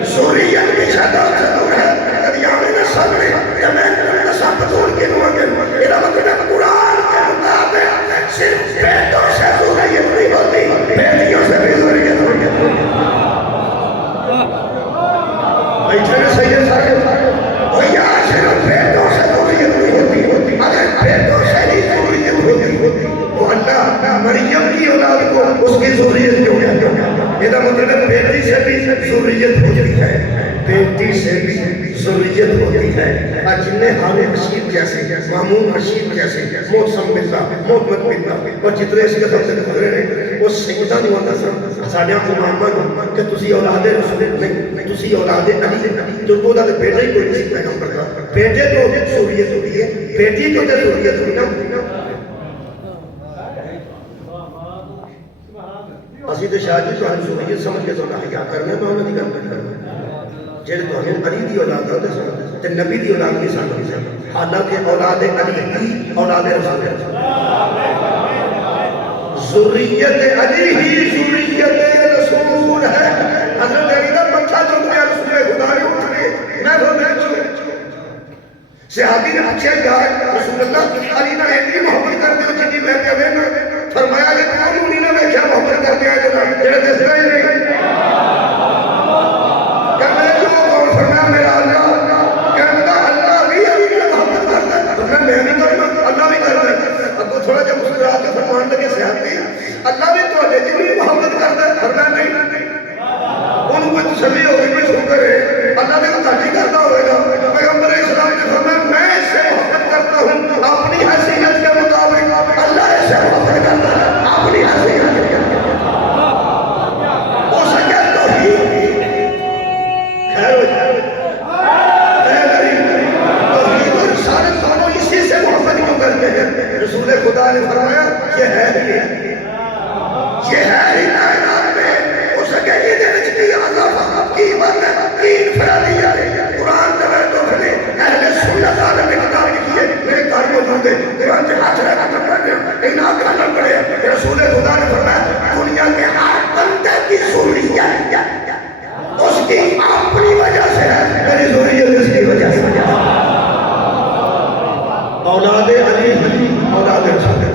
ذریت بھی شیطان سے دور ہے کبھی آمین صبر یا میں نصابت اور کے نوہ کے یہ کا مطلب ہے قرآن کے مطابق صرف بیٹوں سے ذریت نہیں ہوتی بیٹیوں سے بھی ذریت ہوتی بیٹھے میں سید صاحب وہ یا صرف بیٹوں سے ذریت نہیں ہوتی اگر بیٹوں سے ہی ذریت ہوتی تو اللہ مریم کی اولاد کو اس کی ذریت کیوں کہتا یہ مطلب ہے بیٹی سے بھی ذریت ہوتی ہے بیٹی سے بھی ذریت ہوتی ہے جنہیں حامد رشید جیسے مامون رشید جیسے محسن بلّہ محمد بلّہ اور جتنے اس کے سب سے گزرے ہیں وہ سیدہ نہیں ہوتا سر ساڑھے آپ محمد کہ تسی اولاد رسول نہیں تسی اولاد علی جو کو دا بیٹا ہی کوئی نہیں پیغمبر کا بیٹے تو ذریت ہوتی ہے بیٹی تو ذریت ہوئی نا اسی تو شاید تو ہم ذریت سمجھ کے تو حیا کرنے میں انہوں نے کام کرنا جڑے تو ہمیں علی دی اولاد ہوتے سن تے نبی دی اولاد بھی سن حالانکہ اولاد علی ہی اولاد رسول ہے ذریت علی ہی ذریت رسول ہے حضرت علی دا مٹھا چک گیا رسول خدا نے اٹھ کے میں وہ نہیں چھوڑے صحابی نے پوچھا یا رسول اللہ علی نے اتنی محبت کر دی جتنی میں کہے نا فرمایا کہ کون نہیں نے کیا محبت کر دیا جناب جڑے دسدا ہی نہیں کہ میں جو کون فرمایا میرا اللہ کہتا اللہ بھی علی نے محبت کرتا ہے میں بھی کرتا اللہ بھی کرتا ہے اب تھوڑا جب مسکرا کے فرمان لگے صحابی اللہ بھی تو جتنی محبت کرتا ہے فرمایا نہیں ان کو تسلی ہو گئی کوئی شکر ہے اللہ نے تعلق کرتا ہوئے گا پیغمبر اسلام نے فرمایا میں اس سے محبت کرتا ہوں اپنی حیثیت کے مطابق اللہ اس سے محبت کرتا ہے اپنی حیثیت کے ہو سکے تو ہی خیر ہو جائے توحید اور رسالت دونوں اسی سے محبت کیوں کرتے ہیں رسول خدا نے فرمایا یہ ہے ہی کائنات میں ہو سکے یہ دیکھ کی عذاب کی بات ہے کی انفرادیہ قرآن تبیر تو پھلے اہل سنت عالم کتاب لکھیے میرے گھر میں ہوتے قرآن سے ہاتھ رہا تھا پڑھنے انہاں کھانا پڑے رسول خدا نے فرمایا دنیا کے ہر بندے کی ضروریت اس کی اپنی وجہ سے ہے میری ضروریت اس کی وجہ سے اولاد علی اولاد رسول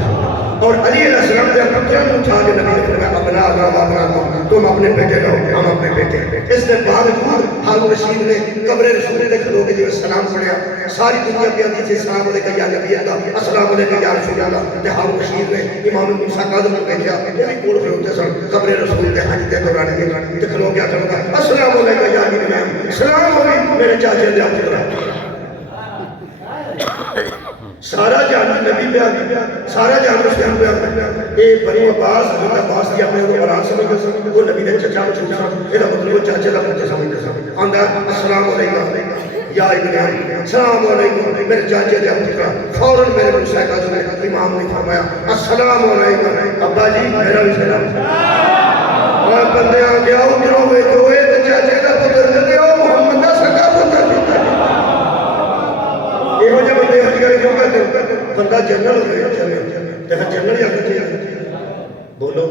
اور علی علیہ السلام نے پتھر میں اٹھا کے نبی نے فرمایا اپنا آگاہ آگاہ تم اپنے بیٹے لاؤ ہم اپنے بیٹے اس نے باوجود ہارون رشید نے قبر رسول نے کھلو کے جو سلام پڑھیا ساری دنیا پہ آتی تھی السلام علیکم یا نبی اللہ السلام علیکم یا رسول اللہ تے ہارون رشید نے امام موسیٰ کاظم کو بھیجا یہ بھی کول کھلوتے سن قبر رسول کے حج کے دوران تے کھلو کے کہا السلام علیکم یا نبی اللہ السلام علیکم میرے چاچے دے پتر سارا جہان نبی پہ آگیا سارا جہان رسول پہ آگیا اے بنی عباس حضرت عباس کی اپنے کو برات سمجھتے سن وہ نبی نے چچا میں چھوٹا یہ دا مطلب وہ چاچے دا بچے سمجھتے سن آندہ السلام علیکم یا ابن علی السلام علیکم میرے چاچے دے پتر فوراً میرے موسیٰ کاظم نے امام نے فرمایا السلام علیکم ابا جی میرا بھی سلام اور بندے آگے آؤ گرو ہوئے کہ وہ چاچے دا پتر جدے آؤ محمد دا سکا پتر یہ ہو جب بندے حج کر کیوں کرتے ہیں بندہ جنرل ہو گیا جنرل جنرل یا کچھ بولو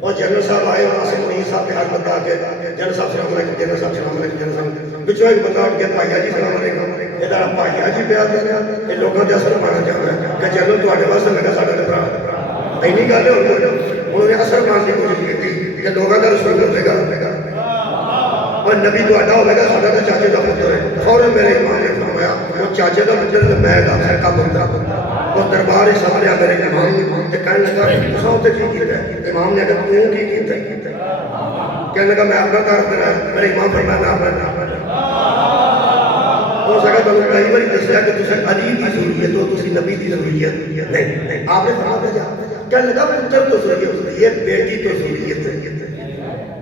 اور جنرل صاحب آئے وہاں سے منیر صاحب کے ہاتھ بندہ آگے جنرل صاحب سلام علیکم جنرل صاحب سلام علیکم جنرل صاحب بچوں ایک بندہ اٹھ گیا پائیا جی سلام علیکم یہ دارا پائیا جی پہ آتے ہیں یہ لوگوں نے اثر مانا چاہتا ہے کہ جنرل تو آٹے واسطے لگا ساڑھا دبرا اینی گالے انہوں نے اثر ماننے کی کوشش کی تھی کہ لوگوں کا رسول کرتے گا اور نبی تو اڈا ہوگا ساڑھا دا چاچے دا پتر ہے فوراں میرے امام نے فرمایا وہ چاچے دا پتر ہے میں دا ہے کا بندہ اور دربار سامنے آ میرے امام نے کہنے لگا تو ہوتے کی کیتا ہے امام نے کہا تو کی کیتا ہے کہنے لگا میں اپنا کار کرا ہے میرے امام فرمایا میں اپنا کار ہو سکا تو کئی باری دسیا کہ تسے علی دی ضروریت ہو تسی نبی دی ضروریت نہیں آپ نے فرمایا بھیجا کہنے لگا پتر تو ضروریت ہے بیٹی تو ضروریت ہے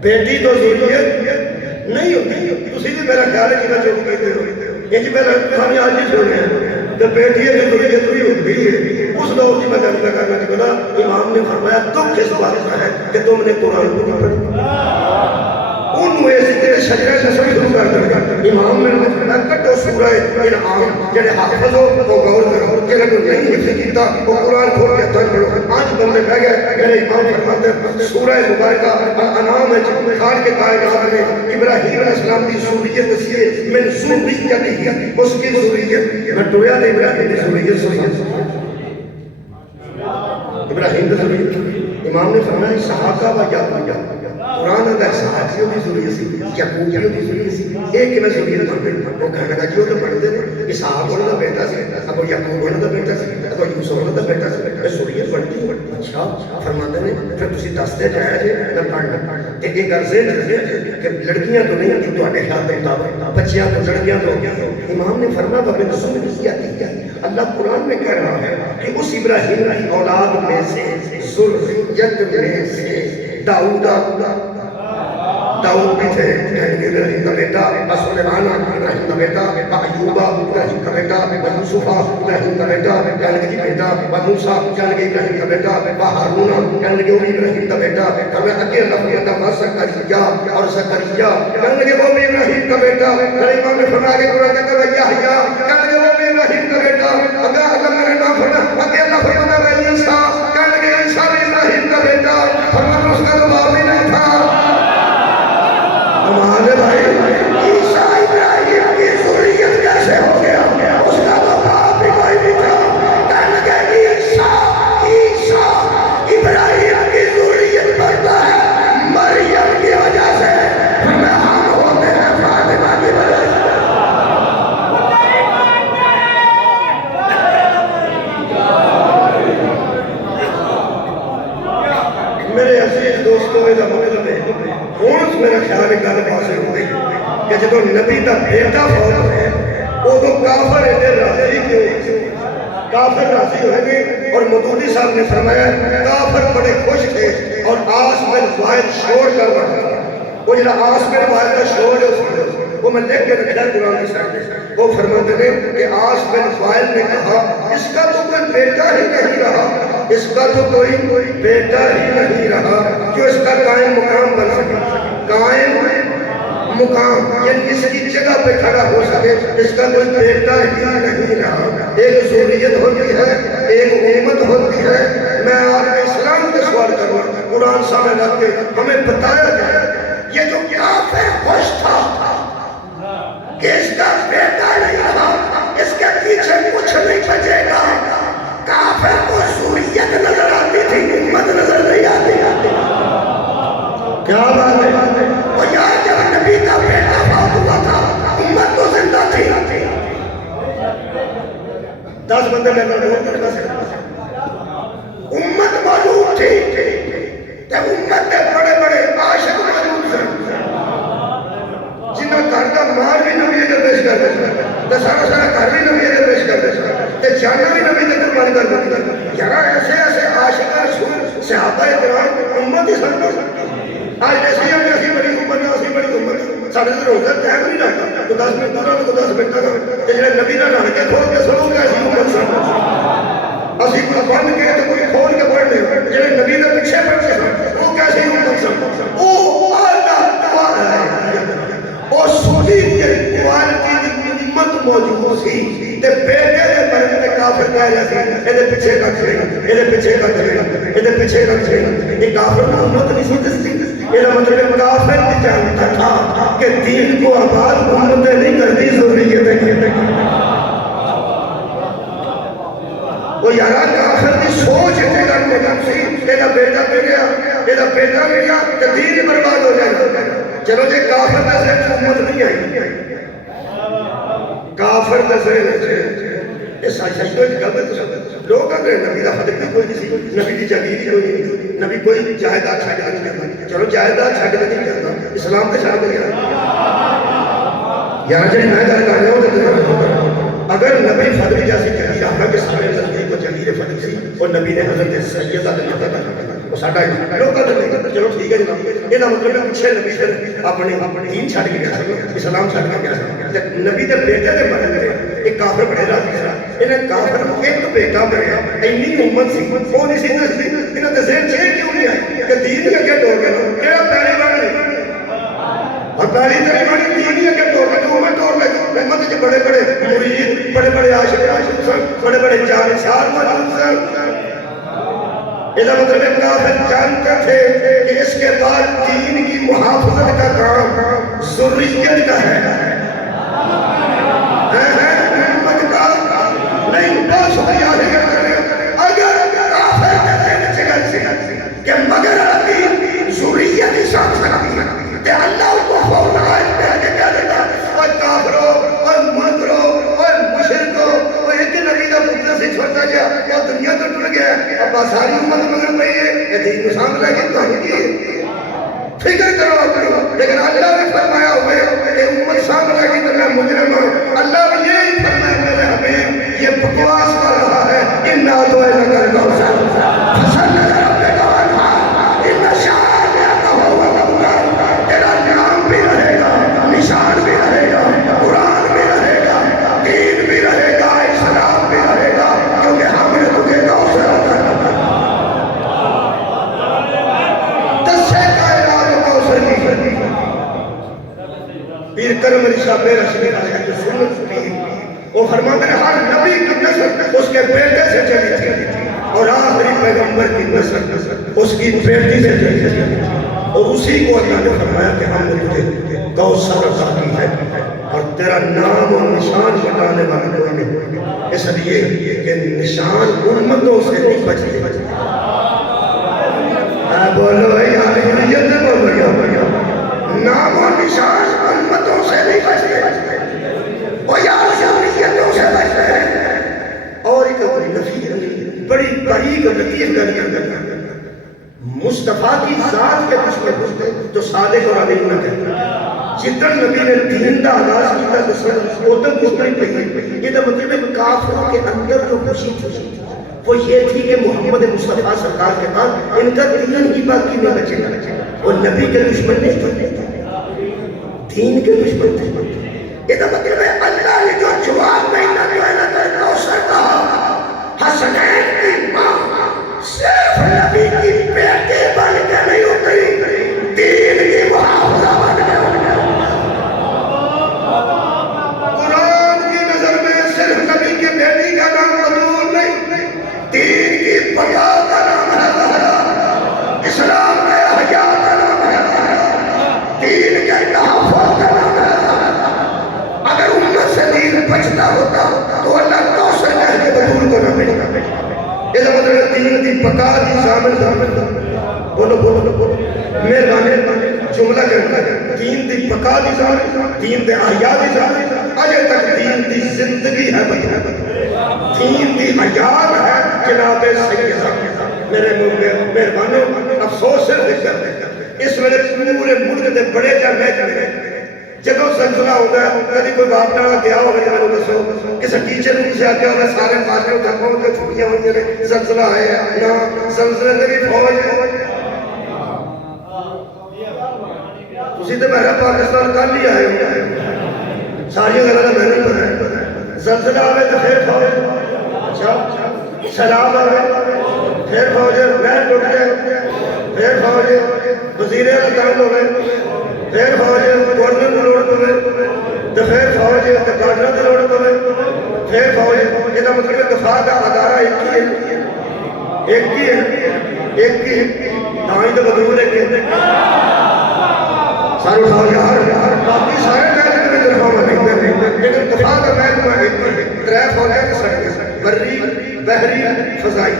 بیٹی تو ضروریت نہیں ہوتی تسی بھی میرا خیال ہے کہ میں چوک کہتے ہو یہ جی میرا ہمیں آج ہی سونے ہیں کہ بیٹی ہے جو ضروریت ہوئی ہوتی ہے اس دور کی میں کرنا کرنا کہ بلا امام نے فرمایا تم کس بات کا ہے کہ تم نے قرآن کو نہیں پڑھی انہوں ایسی تیرے شجرہ سے سبھی شروع کر دیں امام نے فرمایا کٹو سورہ انعام جڑے حافظ ہو وہ غور کرو جنہیں کو نہیں حفظ کیتا وہ قرآن کھول کے تر پڑھو آج بندے بہ گئے میرے امام فرماتے ہیں سورہ مبارکہ انعام ہے خال کے کائنات میں ابراہیم علیہ السلام کی ضروریت سے من ضروریت ہی اس کی ضروریت میں ٹویا دے ابراہیم کی ضروریت سے ابراہیم کی ضروریت امام نے فرمایا صحابہ و یا قرآن اگر صحابیوں کی ضروریت سی یعقوبیوں کی ضروریت سی ایک میں ضروریت پڑھ گئی وہ کہنے لگا جو تو پڑھتے ہیں اسحاق ہونے کا بیٹا سی ابو یعقوب ہونے کا بیٹا سی ابو یوسف ہونے کا بیٹا سی ضروریت پڑھتی ہے اچھا فرماتے ہیں پھر تسی دستے جایا جے نہ پڑھنا ایک عرضے کہ لڑکیاں تو نہیں ہوتی تو آنے خیال دے مطابق بچیاں تو لڑکیاں تو امام نے فرمایا بابے ضروریت اللہ قرآن میں کہہ رہا ہے کہ اس ابراہیم کی اولاد میں سے ذریت میں سے داؤد داؤد بھی تھے کہیں گے ابراہیم کا بیٹا، سلیمان ابراہیم کا بیٹا، ایوب ابراہیم کا بیٹا، یوسف ابراہیم کا بیٹا، کہنے لگے بیٹا، موسیٰ کہنے لگے ابراہیم کا بیٹا، ہارون کہنے لگے وہ بھی ابراہیم کا بیٹا، ہمیں اگے اللہ فرماتا زکریا، اور زکریا کہنے لگے وہ بھی ابراہیم کا بیٹا، امام نے فرمایا کہ قرآن کہتا ہے یحییٰ کہنے لگے وہ بھی ابراہیم کا بیٹا، اگر اللہ میرے نام فرمایا اگے اللہ فرماتا ہے عیسیٰ کہنے لگے عیسیٰ بھی ابراہیم کا بیٹا، فرمایا اس کا تو باپ ہی نہیں تھا۔ ہمارے بھائی عیسیٰ ابراہیم کی ذریت کیسے ہو گیا؟ اس کا تو باپ ہی کوئی نہیں تھا۔ کہنے لگے عیسیٰ ابراہیم کی ذریت بڑھتا ہے مریم کی وجہ سے، ہمیں ہم ہوتے ہیں فاطمہ کی وجہ سے۔ میرے عزیز دوستوں کا مطلب ہے ہوں میرا خیال گل پاسے ہو گئی کہ جب نبی کا بیٹا فوت ہوئے وہ تو کافر ایڈے راضی کیوں؟ کافر راضی ہوئے گے، اور مودودی صاحب نے فرمایا کافر بڑے خوش تھے اور آس بن وائل شور کر رہا تھا۔ وہ جنہا آس بن وائل کا شور ہے وہ میں لکھ کے رکھا قرآن کی سائٹ، وہ فرماتے ہیں کہ آس بن وائل نے کہا اس کا تو کوئی بیٹا ہی نہیں رہا، اس کا تو کوئی بیٹا ہی نہیں رہا جو اس کا قائم مقام بن سکے، قائم مقام یعنی اس کی جگہ پہ کھڑا ہو سکے، اس کا کوئی بیٹا ہی نہیں رہا۔ ایک ذریت ہوتی ہے، ایک امت ہوتی ہے۔ میں آپ کے اسلام کے سوال کروں، قرآن سامنے رکھ کے ہمیں بتایا جائے یہ جو کافر خوش تھا کہ اس کا بیٹا نہیں رہا، اس کے پیچھے کچھ نہیں بچے گا، کافر کو ذریت نظر آتی تھی، امت نظر نہیں آتی۔ کیا بات ہے؟ وہ یہاں جب نبی کا بیٹا فوت ہوا تھا امت تو زندہ تھی، 10 بندے میں امت موجود تھی، جب امت کے بڑے بڑے عاشق موجود تھے جنہوں گھر کا مال بھی نبی کے پیش کر دے، سارا گھر بھی نبی کے پیش کر دے، جانا بھی نبی کے قربان کر دے، یہاں ایسے ایسے عاشق رسول صحابہ کرام امت ہی سن کر آج ایسی ہم ایسی بڑی امت ہے، ایسی بڑی امت سارے دن روزہ ٹائم نہیں رہتا تو 10 منٹ رہا تو 10 منٹ رہا جنہیں نبی نہ رہ کے کھول کے سنو گے ایسی امت سن، اسی کو بند کے تو کوئی کھول کے پڑھ لے، جنہیں نبی نے پیچھے پڑھ کے وہ کیسی امت سن، وہ اللہ تعالی ہے، وہ سنی کے کوالٹی کی امت موجود سی، تے بیٹے نے پہلے کافر کہہ رہا سی ایدے پیچھے رکھ لے گا، ایدے پیچھے رکھ لے گا، ایدے پیچھے رکھ لے گا، یہ کافر کو امت نہیں سمجھتی، یہ مطلب کافر بھی جانتا تھا کہ دین کو آباد امتیں نہیں کرتی ضروریتیں، وہ یارا کافر کی سوچ اتنے کا مدد سی ایدہ بیٹا بھی گیا، ایدہ بیٹا بھی گیا کہ دین برباد ہو جائے گا۔ چلو جے کافر کا ذہن امت نہیں آئی، کافر کا ذہن ہے اس سائشتوں کی گلت لوگ اگر نبی کا خدق بھی کوئی نہیں سی، نبی کی جاگیری کوئی نہیں، نبی کوئی جائداد چھاڑ کے نہیں کرنا، چلو جائداد چھاڑ کے نہیں کرنا، اسلام کے چھاڑ کے نہیں کرنا، یہاں جنہیں میں گھر کر رہے ہوں تو دنیا میں اگر نبی فضلی جیسی جگیر آقا کے سامنے نزدیک کو جگیر فضل سی اور نبی نے حضرت سیدہ دنیا کا وہ ساڑھا ہے لوگ کا دنیا چلو ٹھیک ہے جناب، یہ نا مطلب ہے پیچھے نبی سے اپنی دین چھاڑ کے گیا سکتا، اسلام چھاڑ کے گیا سکتا، نبی دے بیٹے دے مرد تھے، ایک کافر بڑے راضی تھا، انہیں کافر ایک بیٹا مریا، اینی امت سی، وہ نہیں سی نسلی، انہیں دے ذہن چھے کیوں نہیں آئی کہ دین کا کیا ٹور گیا، کیا پہلی بار نہیں اور پہلی تری بڑی دینی ہے کہ ٹور لگے، امت ٹور لگے، امت کے بڑے بڑے مرید، بڑے بڑے عاشق سن، بڑے بڑے جانشار موجود سن، یہ مطلب ہے کافر جانتے تھے کہ اس کے بعد دین کی محافظت کا کام ذریت کا ہے، امت کا نہیں، بہت شکریہ اگر کافر کہتے ہیں کہ مگر ابھی ذریت ہی ساتھ سکتی ہے کہ اللہ کو فوراً آئے پہ آگے کہہ دیتا اور کافروں اور مدروں اور مشرکوں اور ایک نبی کا پتر سے چھوٹا گیا اور دنیا تو ٹر گیا اب ساری امت مگر پہی ہے یہ دین کو سامنے لگی تو ہی کی فکر کرو اپنی، لیکن اللہ نے فرمایا ہوئے کہ امت سامنے میرا شریف ہے جو سنت کی وہ فرماتے ہیں ہر نبی کی نسل اس کے بیٹے سے چلی تھی اور آخری پیغمبر کی نسل اس کی بیٹی سے چلی تھی اور اسی کو اللہ نے فرمایا کہ ہم نے تجھے کوثر عطا کی ہے اور تیرا نام اور نشان مٹانے والا کوئی نہیں، اس لیے کہ نشان امتوں سے نہیں بچتے۔ بولو یا علیت بولو یا بھیا، نام اور نشان امتوں سے نہیں بچتے، وہ یا علیتوں سے بچتے ہیں۔ اور ایک بڑی باریک اور لطیف گل مصطفیٰ کی ذات کے دشمن ہوتے جو صادق اور امین نہ کہتے جتن نبی نے دین دا آغاز کیتا دسویں ادھر دشمنی پہی یہ مطلب ہے کافروں کے اندر جو خوشی تھی وہ یہ تھی کہ محمد مصطفیٰ سرکار کے بعد ان کا دین ہی باقی نہیں بچے گا، وہ نبی کے دشمن نہیں تھے، دین کے دشمن تھے۔ یہ مطلب ہے اللہ نے جو جواب میں کوثر کہا، حسنین کی ماں صرف نبی کی بیٹی بن کے نہیں اتری، دین کی محافظہ بن کے اتری۔ قرآن کی نظر میں صرف نبی کی بیٹی کا نام مطلوب نہیں، دین کی بقا کا نام ہے زہرا، اسلام کے احیا کا نام ہے زہرا، دین کے تحفظ کا نام ہے زہرا۔ اگر امت سے دین بچتا ہوتا تو اللہ کوثر کہہ کے بطول کو نہ بھیجتا۔ یہ مطلب دین دی بقا دی ضامن بولو بولو بولو مہربانی جملہ کرنا دین دی بقا دی ضامن، دین دے احیا دی ضامن، اجے تک دین دی زندگی ہے دین دی حیات ہے جناب سیدہ۔ میرے مہربانوں افسوس سے ذکر ہے اس ویلے پورے ملک دے بڑے جا محکمے جدو زلزلہ ہوتا ہے کبھی کوئی باپ ڈالا گیا ہوگا جب میں دسو کسی ٹیچر نے کسی آگیا ہوگا سارے ماسٹر گھر پہنچ کے چھٹیاں ہوئی ہیں زلزلہ آئے ہیں نہ زلزلے سے بھی فوج ہے۔ اسی تو میرا پاکستان کل ہی آئے ہوئے ساری غلط میں نہیں پتا زلزلہ آئے تو پھر فوج، اچھا سیلاب آئے پھر فوج، نہر ٹوٹ گئے پھر فوج، وزیر اعظم تنگ ہو گئے پھر فوج، گورنر کو لوڑ پوے تو پھر فوج، گارڈر کو لوڑ پوے پھر فوج۔ یہ مطلب ہے دفاع کا ادارہ ایک ہی ہے، ایک ہی ہے، ایک ہی ہے، دائیں تو بدرول ایک ہے سارے فوج یار باقی سارے محکمے میں دفاع نہیں لیکن دفاع کا محکمہ ایک ہے، ترے فوجیں کے سڑکیں بری بحری فضائی،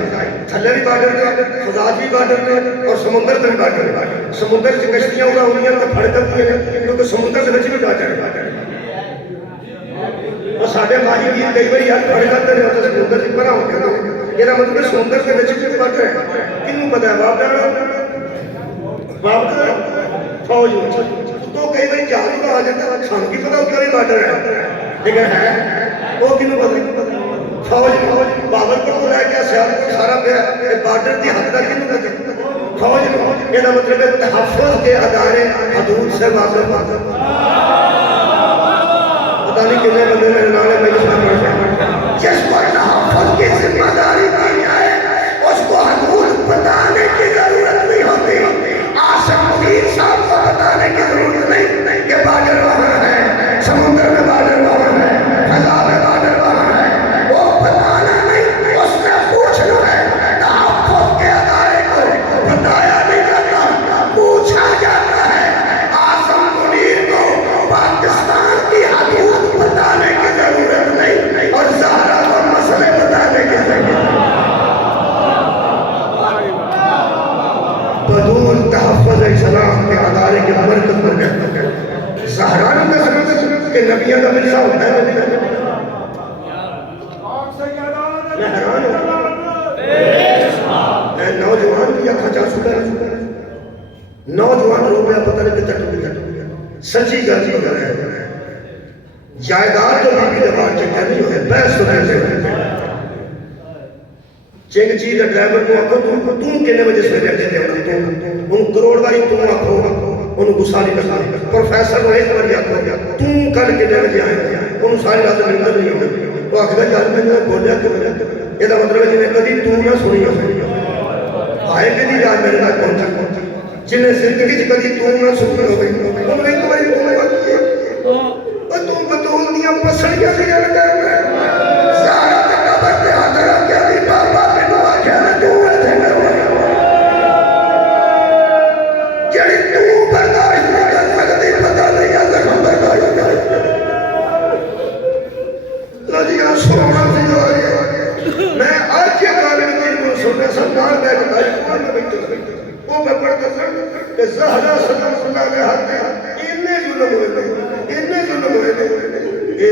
تھلے بھی بارڈر نے، فضائی بارڈر نے اور سمندر بھی بارڈر نے۔ سمندر سے کشتیاں اڑا ہوئی ہیں تو پھڑکت بھی ہیں کیونکہ سمندر سے بچی بھی بارڈر ہے اور ساڑھے ماہی بھی کئی باری یاد پھڑکت نہیں ہوتا سمندر سے بنا ہو گیا۔ یہ مطلب سمندر سے بچی بھی بارڈر ہے، کنوں پتہ ہے باپ ڈالا باپ ڈالا فوج تو کئی باری جہاز کا آ جاتا ہے کھان کی پتہ ہوتا بھی بارڈر ہے لیکن ہے وہ کنوں پتہ فوج بابر کو لے کے سیاست سارا پہ بارڈر دی حد تک نہیں ہوتا فوج۔ یہ مطلب ہے تحفظ کے ادارے حدود سے واضح پتہ نہیں کتنے بندے میرے نالے میں جس کو تحفظ کی ذمہ داری دی جائے اس کو حدود بتانے کی ضرورت نہیں ہوتی۔ آصف مغیر صاحب کو بتانے کی ضرورت نہیں کہ بارڈر وہاں ہے، سمندر میں بارڈر وہاں ہے، فضا میں بارڈر وہاں ہے، بتایا نہیں جاتا، پوچھا جاتا ہے۔ آصف منیر کو پاکستان کی حدود بتانے کی ضرورت نہیں اور زہرا کو مسئلے بتانے کی ضرورت بدون تحفظ اسلام کے ادارے کے مرکز پر کہتا ہے زہرا نے سمجھ کہ نبیوں کا ملسا ہوتا ہے۔ میں حیران ہوں نوجوان بھی اکھا چاہ سکتا ہے، نوجوان رو گیا پتہ نہیں کہ چٹو گیا سچی گاجی ہو رہا ہے جائیداد تو بھی دبار چکا نہیں ہوئے بحث تو رہتے ہوئے چنگ چیز ڈرائیور کو آکھو تم کنے وجہ سے رہتے تھے ان کروڑ باری تم آکھو ان کو ساری کرنا پروفیسر رہے تو باری آکھو تم کل کنے وجہ آئے ان ساری رات ملتا نہیں ہوگا وہ آکھے گا یار میں بولیا کیوں یہ دا مطلب ہے جنہیں کدی تو نہ سنی آئے کدی یاد میرے بات پہنچا جنہیں زندگی کدی تو نہ سنی ہو گئی انہوں نے ایک باری تو میں بات کیا اور تم سن کہ زہرا سلام اللہ علیہ ہاتھ انہیں ظلم ہوئے کہ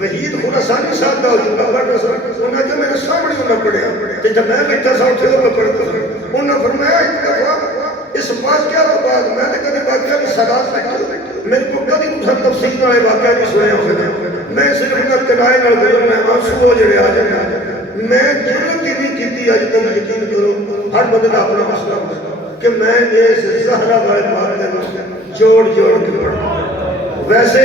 وحید خراسانی صاحب دا جملہ پڑھنا سن انہاں کہ میرے سامنے انہاں پڑھیا کہ جب میں بیٹھا سا اتھے تو میں پڑھتا سن انہاں فرمایا ایک دفعہ اس واقعہ تو بعد میں نے کبھی واقعہ کی صداقت بیٹھا میرے کو کبھی تمہیں تفصیل والے واقعہ نہیں سنیا ہوئے میں صرف انہاں کنائے نال گزر میں آنسو ہو جڑے آ جائے میں جرم کی نہیں کیتی آج تک یقین کرو ہر بندے کا اپنا مسئلہ کہ میں اس زہرا والے واقعہ جوڑ کے پڑھا ویسے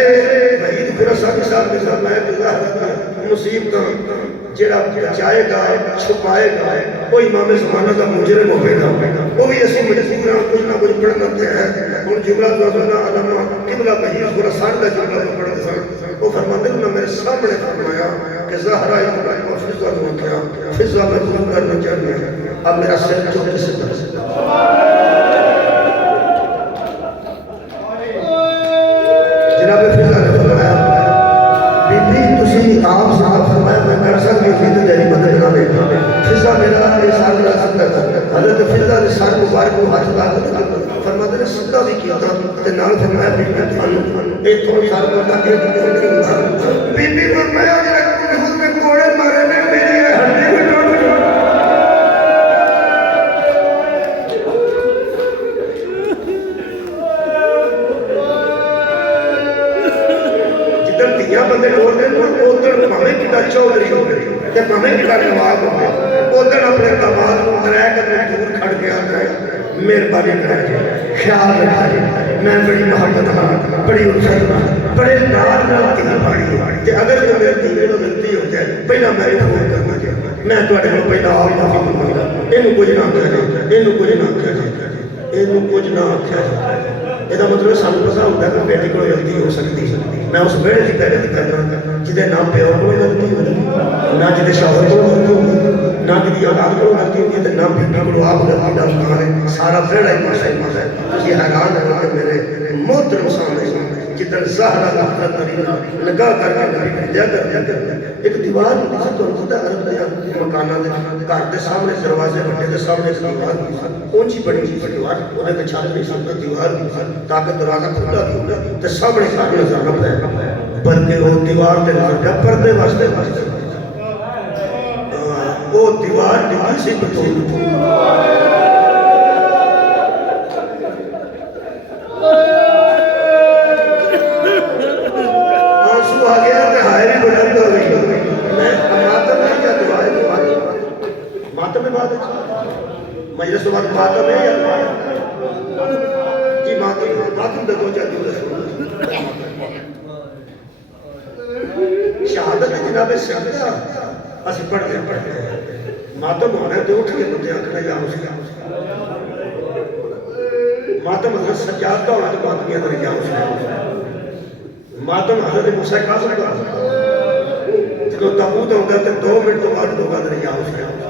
وحید خراسانی صاحب کے ساتھ میں زہرا مصیبت جڑا بچائے گا چھپائے گا وہ امام زمانہ کا مجرم ہوئے گا وہ بھی اسی مجبور کچھ نہ کچھ پڑھنا ہے ان جملہ تو ازنا علماء قبلہ وحید خراسان کا جملہ تو پڑھتے سن وہ فرماتے ہیں میرے سامنے فرمایا کہ زہرا ابراہیم اور فضا کو کیا فضا میں ظلم کرنا چاہیے اب میرا سر جو کسی طرح سے جناب فضا نے فرمایا بی تسی آپ صاحب فرمایا میں کر سکتی تھی تو جاری مدد نہ دے فضا میرا احسان رہ سکتا حضرت فضا نے سر مبارک کو ہاتھ لا فرماتے نے سدھا بھی کیا تے نال فرمایا بی تھانوں ایک تھوڑی سال کرتا کہ بی فرمایا جڑا خود میں کوڑے مارے نے میری ہڈی بھی ٹوٹ جدھر دیا بندے ٹوٹ دے ادھر پاویں کتا چودھری ہو گئی تے پاویں کتا نواب ہو گئے ادھر اپنے دماغ کو ترے قدم دور کھڑ کے آتا ہے مہربانی کر خیال رکھا میں بڑی محبت ہاں بڑی الفت ہاں بڑے نال تھی پاڑی تے اگر تو میرے دین کو غلطی ہو جائے پہلا میں فون کرنا چاہیے میں تواڈے کول پہلا آپ معافی منگدا اینو کچھ نہ کہنا اینو کچھ نہ کہنا اینو کچھ نہ کہنا یہ مطلب سانو پتا ہوتا ہے کہ بیٹی کو غلطی ہو سکتی میں اس بیڑے کی پہلے کرنا جہاں نہ پیو کو غلطی ہوتی نہ جہاں شوہر کو غلطی ہوتی نہ کسی اولاد کو غلطی ہوتی ہے نہ بیٹی کو آپ غلطی کا مکان ہے سارا بیڑا ہی ماشاء ہے یہ حیران ہے کہ میرے محترم سامنے جدھر زہرا کا حضرت نبی نگاہ کر کے نبی بھیجا کر ایک دیوار ہوتی سی تو خدا عرب دیا مکانہ دے گھر دے سامنے دروازے بڑے دے سامنے ایک دیوار ہوتی سی اونچی بڑی سی دیوار انہیں کے چھات نہیں سکتا دیوار ہوتی سی تاکہ دروازہ کھلا بھی ہوگا تو سامنے سامنے نظر نہ پڑے بلکہ وہ دیوار دے نظر کیا پردے واسطے وہ دیوار دیوار سی بطور مجلس بعد ماتم ہے یا جی ماتم دے دو چاہتے ہیں شہادت جناب سکتا اسی پڑھتے ہیں ماتم ہونا ہے تو اٹھ کے بندے آکھنا یا حسین ماتم حضرت سجاد کا ہونا تو ماتم یا در یا حسین ماتم حضرت موسیٰ قاسم کا جنہوں تابوت ہوتا ہے تو 2 منٹ تو بعد ہوگا در یا حسین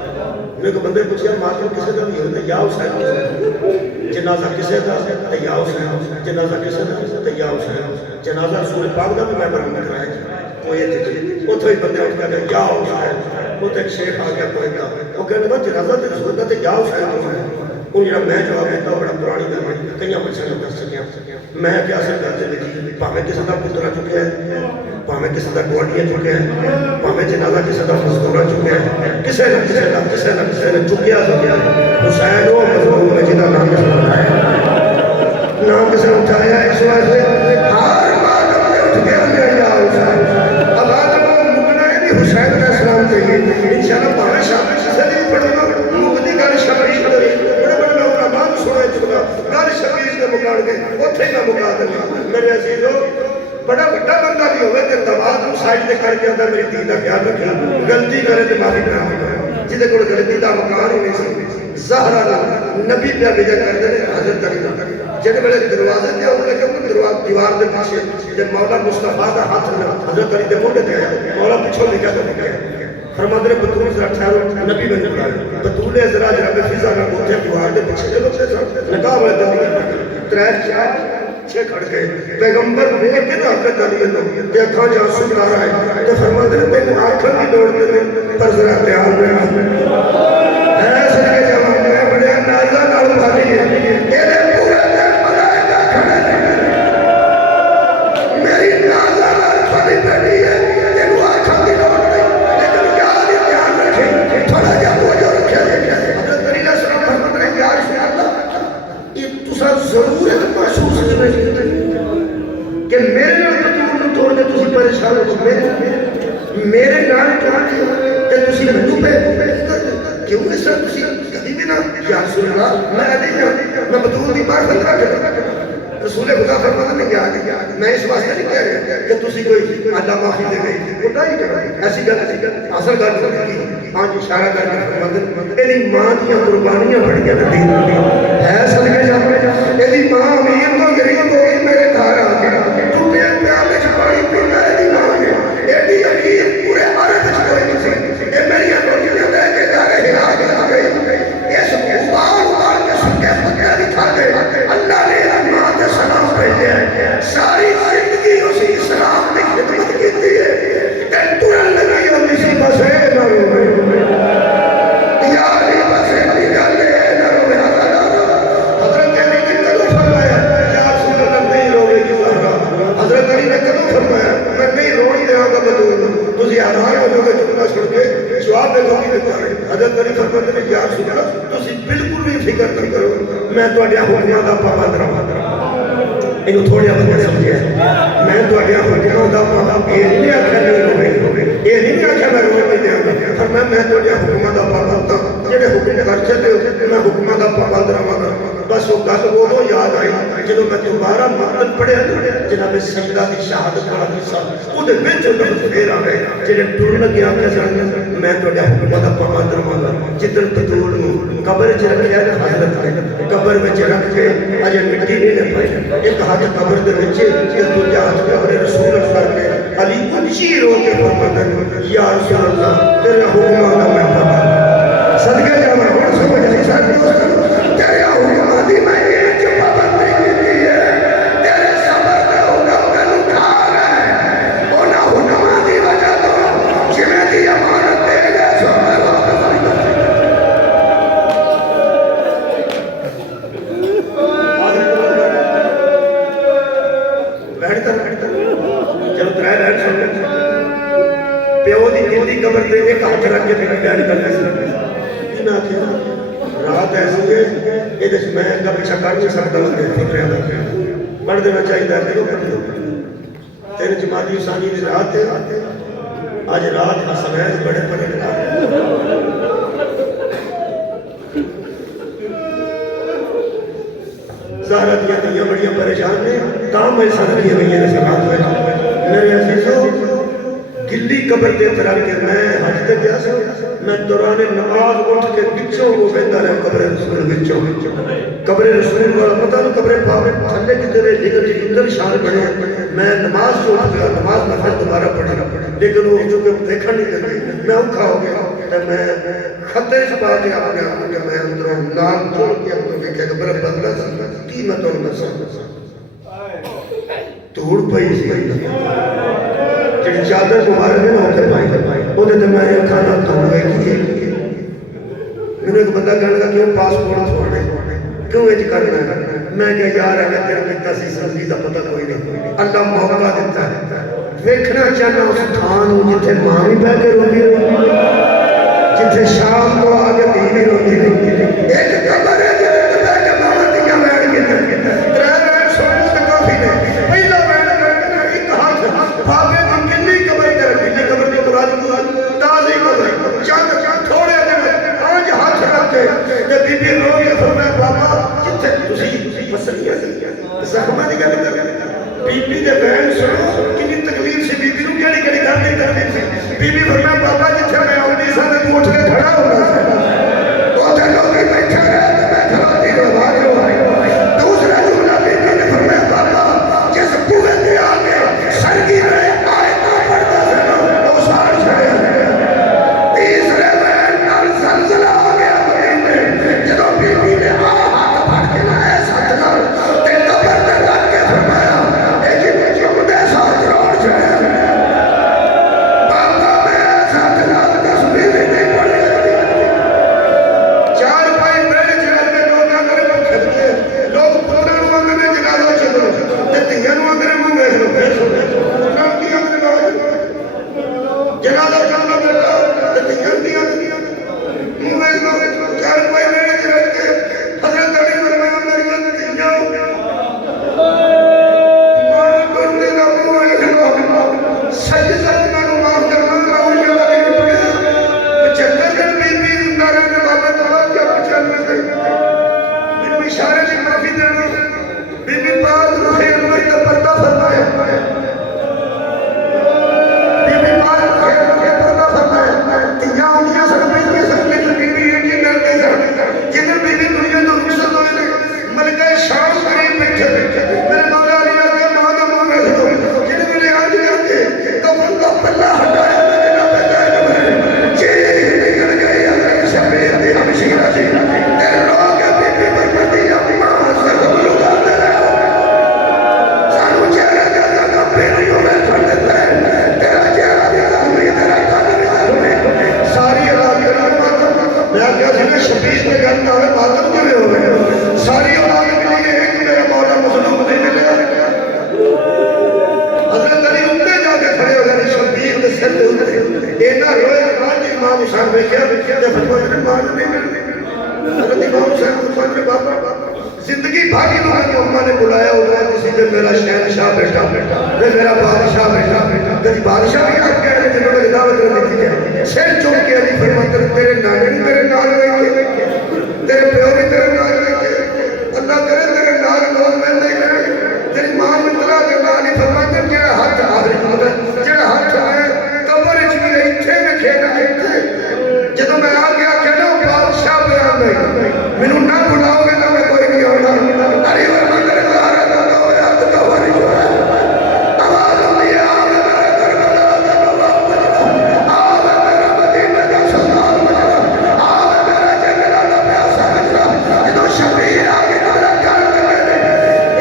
میں کو بندے پوچھیا ماتم کسے دا بھی ہوتا ہے یا حسین جنازہ کسے دا ہے یا حسین جنازہ کسے دا ہے یا حسین جنازہ رسول پاک دا بھی میں برمت کرایا وہ یہ تھی وہ تو ہی بندے اٹھ گیا یا حسین وہ تو ایک شیخ آ گیا کوئی کا وہ کہنے با جنازہ تے رسول دا تے یا حسین ان جڑا میں جواب دیتا بڑا پرانی گل ہے کئی بچے نے دس سکیا میں کیا سکتا ہے پاویں کسی دا پتر چکے ہیں پاویں کسی دا گوانڈیا چکے ہیں پاویں جنازہ کسی دا مزدورا چکے ہیں کسے نہ چکیا حسین وہ مظلوم ہے جنہاں نام کسی نے اٹھایا نام کسی نے اٹھایا اس واسطے ہر ماتم نے اٹھ کے اندر یا حسین اب آدم کو مکنا ہے بھی حسین علیہ السلام چاہیے انشاءاللہ پاویں شامل سے نہیں پڑھنا مکتی گل شبیر بڑے بڑے لوگ آباد سنے چکا گل شبیر نے مکاڑ کے اتھے نہ مکا دینا میرے عزیزو بڑا بڑا بندہ بھی ہوئے کہ دماغ سائڈ دے کر کے اندر میری دین کا خیال رکھا غلطی کرے تو معافی کرا ہوگا جہاں کو غلطی کا مکان ہی نہیں سی زہرا دا نبی پہ بھیجا کرتے ہیں حضرت علی جن بڑے دروازے تے انہوں نے کہا دیوار دے پیچھے جب مولا مصطفیٰ دا ہاتھ حضرت علی دے موڈے تے آیا مولا پیچھوں لکھا تو لکھا فرماتے ہیں بطول ذرا ٹھہرو نبی بن بلائے بطول ذرا جناب فضا کا اٹھے دیوار دے پیچھے چلو سے نکاح والے دن ترائے چھ کھڑ گئے پیغمبر نے کہ نہ حضرت علی نے دیکھا جا سکتا رہا ہے تو فرماتے ہیں تینوں آنکھیں بھی دوڑ دے پر ذرا تیار رہنا ایسے کہ جواب میں بڑے اندازہ نال بھاگی ہے شاہ میرے نال تے تسی مینوں پہ کیوں اس طرح تسی کبھی بھی نہ یا رسول اللہ میں علی ہوں میں بطول دی معرفت رکھتا رسول خدا فرماتا نہیں کیا میں اس واسطے نہیں کہہ رہا کہ تسی کوئی اللہ معافی دے گئی خدا ہی کرو ایسی گل اصل گل کی ہاں جی اشارہ کر کے فرماتے ایدی ماں دیا قربانیاں بڑھیا ندی ہے صدقے جانے ایدی ماں امیر تو غریب ہو گئی میرے گھر آ گیا ٹوٹے پیالے چ پانی پیتا ایدی ماں نے ایدی امیر پورے عرب چ کوئی کسی اے میری روٹیاں لے کے جا رہے آ گئی اس بار کے سکے پتے بھی کھا دے اللہ نے ماں کے سلام بھیجے ساری زندگی اسی اسلام کی خدمت کی تھی تے ترن لگی ہوتی سی بس اے نہ روے یاری بس اے نہ روے حضرت علی نے کدوں فرمایا یا رسول اللہ نہیں روے گی زہرا حضرت علی نے کدوں فرمایا میں نہیں روئی دیا گا بدون تجھے حیران ہو جاؤ گے جملہ چھوڑ کے جواب دیکھو گی دیتا ہے حضرت علی فرماتے ہیں یا رسول اللہ تسی بالکل بھی فکر نہ کرو میں تواڈے حکماں دا پابند رہاں انہوں تھوڑیا بندہ سمجھے میں تواڈے حکماں دا پابند یہ نہیں آکھیا نہیں روے یہ نہیں آکھیا میں روے نہیں دیا گا فرمایا میں تواڈے حکماں دا پابند ہاں جڑے حکم کر چلے میں حکماں دا پابند رہاں گا بس وہ گل وہ یاد آئی جدوں میں دوبارہ متن پڑھیا جناب سجدہ دی شہادت والا حصہ او دے وچ لفظ پھر آ گئے جڑے ٹر لگے آکھیا سن میں تواڈے حکماں دا پابند رہاں گا جدن قتول نوں قبر وچ رکھیا نا حضرت نے قبر وچ رکھ کے اجے مٹی نہیں لے پائی ایک ہاتھ قبر دے وچ تے دوجا ہاتھ قبر رسول کر کے علی اچھی رو کے فرماتا ہے یا رسول اللہ تیرے حکماں دا میں پابند صدقے جاواں ہن سمجھ آئی سارے دوست تیرے حکماں دی میں ایک پابندی کیتی ہے تیرے صبر دے ہوگا مینوں کھا رہے انہاں حکماں دی وجہ تو جویں دی امانت دے گئے سو میں واپس آئی پیو دی گندی قبر دے ایک ہاتھ رکھ کے پھر بیان کرنا ہے نہ کہ رات ایسی ہے یہ دس میں کا پیچھا کر نہیں سکتا اس کے فکرے دا پڑھ دینا چاہیے کہ تیرے جماعتی ثانی دی رات ہے آج رات حسنین بڑے پڑھنے لگا زہرہ دیا دیا بڑی پریشان نے کام ایسا نہیں ہوئی ہے سلام میرے عزیزوں گلی قبر دے طرح کہ میں حج تے گیا سا میں دوران نماز اٹھ کے بچوں وہ بہتا رہا قبر رسول بچوں قبر رسول والا پتہ نہیں قبر پاک تھلے کی طرح لیکن جی اندر شان بنے میں نماز سے اٹھ گیا نماز میں پھر دوبارہ پڑھا لیکن وہ جو کہ دیکھا نہیں کرتے میں اکھا ہو گیا تو میں خطے سے پا کے اپنے آپ کہ میں اندروں نام جوڑ کے اپنے کہ قبر بدلا سا کی میں تو نہ سا توڑ پئی سی جڑی چادر دوبارہ میں نہ ہوتے پائیں وہ دے میں نے کھانا توڑ گئے کی میں نے ایک بندہ کہنے لگا کہ وہ پاسپورٹ چھوڑنے کیوں یہ کرنا ہے میں کہا یار ہے تیرا بیٹا سی سنجی دا پتہ کوئی نہیں اللہ موقع دیتا ہے دیکھنا چاہنا اس تھان جتھے ماں بھی بہ کے روتی رہی جتھے شام کو آگے دینی روتی رہی ایک قبر ہے جتھے بہ کے ماما دیا بیٹھ کے ترے بیٹھ سونے سے کافی نہیں پہلا بیٹھ کرنا ایک ہاتھ بھاگے تازی قبر چند تھوڑے دن آج ہاتھ رکھتے جب بی بی رو یہ فرمایا بابا جتھے تسی مسئلیاں زخمہ دی گل کر بی بی دے بہن سنو کتنی تکلیف سی بی بی نو کیڑی کیڑی گل نہیں کرنی سی بی بی فرمایا بابا جتھے میں آؤندی سا تے اٹھ کے کھڑا ہونا سا اوتھے لوگ بیٹھے رہے تے میں کھڑا دی آواز آئی دوسرا جملہ بی بی نے فرمایا بابا جس بوئے تے آ کے سرگی رہے امام حسین دیکھا تے فرمایا نے مان نہیں ملنی حضرت امام حسین کو فرمایا بابا زندگی بھاری لوگوں اماں نے بلایا ہوتا ہے کسی دن میرا شہنشاہ بیٹا تے میرا بادشاہ بیٹا کبھی بادشاہ بھی آپ کہہ رہے جنہوں نے دعوت کرنے کی سر چوم کے علی فرماتے تیرے نانے بھی تیرے نال رہے تیرے پیو بھی تیرے نال رہے اللہ کرے تیرے نال لوگ میں نہیں رہے تیری ماں میں طلع کرنا علی فرماتے جڑا ہاتھ آخری مطلب جڑا ہاتھ آئے قبر اچھ بھی اتھے میں کھینا اتھے جدو میں آ گیا کہنا بادشاہ بیان نہیں میں نہ بلاؤ گے تو میں کوئی نہیں ہونا علی فرماتے نے کہا رہا تھا وہ یاد کا ہوا نہیں جو ہے آواز ہوتی ہے آوے میرا کربلا کا نواب مجرہ آوے میرا مدینہ کا سلطان مجرہ آوے میرا جنگلہ کا پیاسا مجرہ جدو شبیر آگے میرا گھر کرنے دے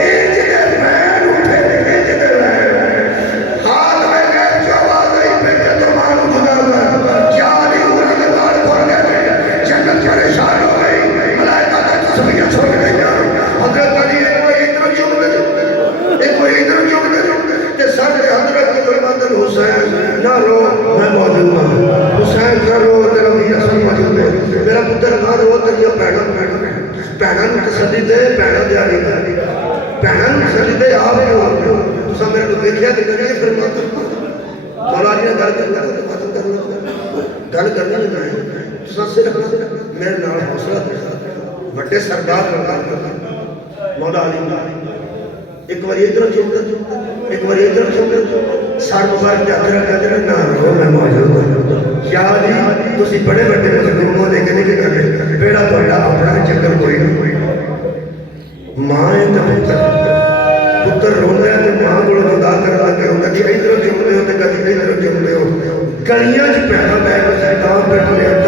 ایجدے بین اٹھے ایجدے بین ہاتھ میں گئے جو آواز آئی پہ کہ تمہارا خدا کر کیا نہیں ہونا کے بار کھول گئے جنت پریشان ہو گئی ملائکہ کا تصویہ چھوڑ گئی حضرت علی ایک کوئی ادھر چوم دے ایک کوئی ادھر چوم دے کہ سر حضرت کی فرماندن حسین نہ رو میں موجود ہوں حسین نہ رو تیرا بھی اصل موجود ہے میرا پتر نہ رو تیرا پہنن تسلی دے پہنن دے آلی پہنن تسلی دے آوے ہو تو سب میرے کو دیکھیا کہ گئے فرماندن مولا جی نے گل کرنا تو ختم کرنا گل کرنا نہیں تو سب سے رکھنا میرے نال حوصلہ دے بڑے سردار کرنا مولا علی ایک بار ادھر چوم ایک بار ادھر چوم سر مبارک کے ہاتھ رکھا جائے نہ رو میں موجود ہوں کیا جی تسی بڑے بڑے مظلوموں دے کے نہیں کرنے بیڑا توڑا اپنا چکر کوئی نہ ماں ہے تو پتر رونا ہے تو ماں کو جدا کر لگے ہوں کدی ادھر چوم دے ہو تے کدی ادھر چوم دے ہو گلیاں چ پیدا بہ کے سردار بیٹھے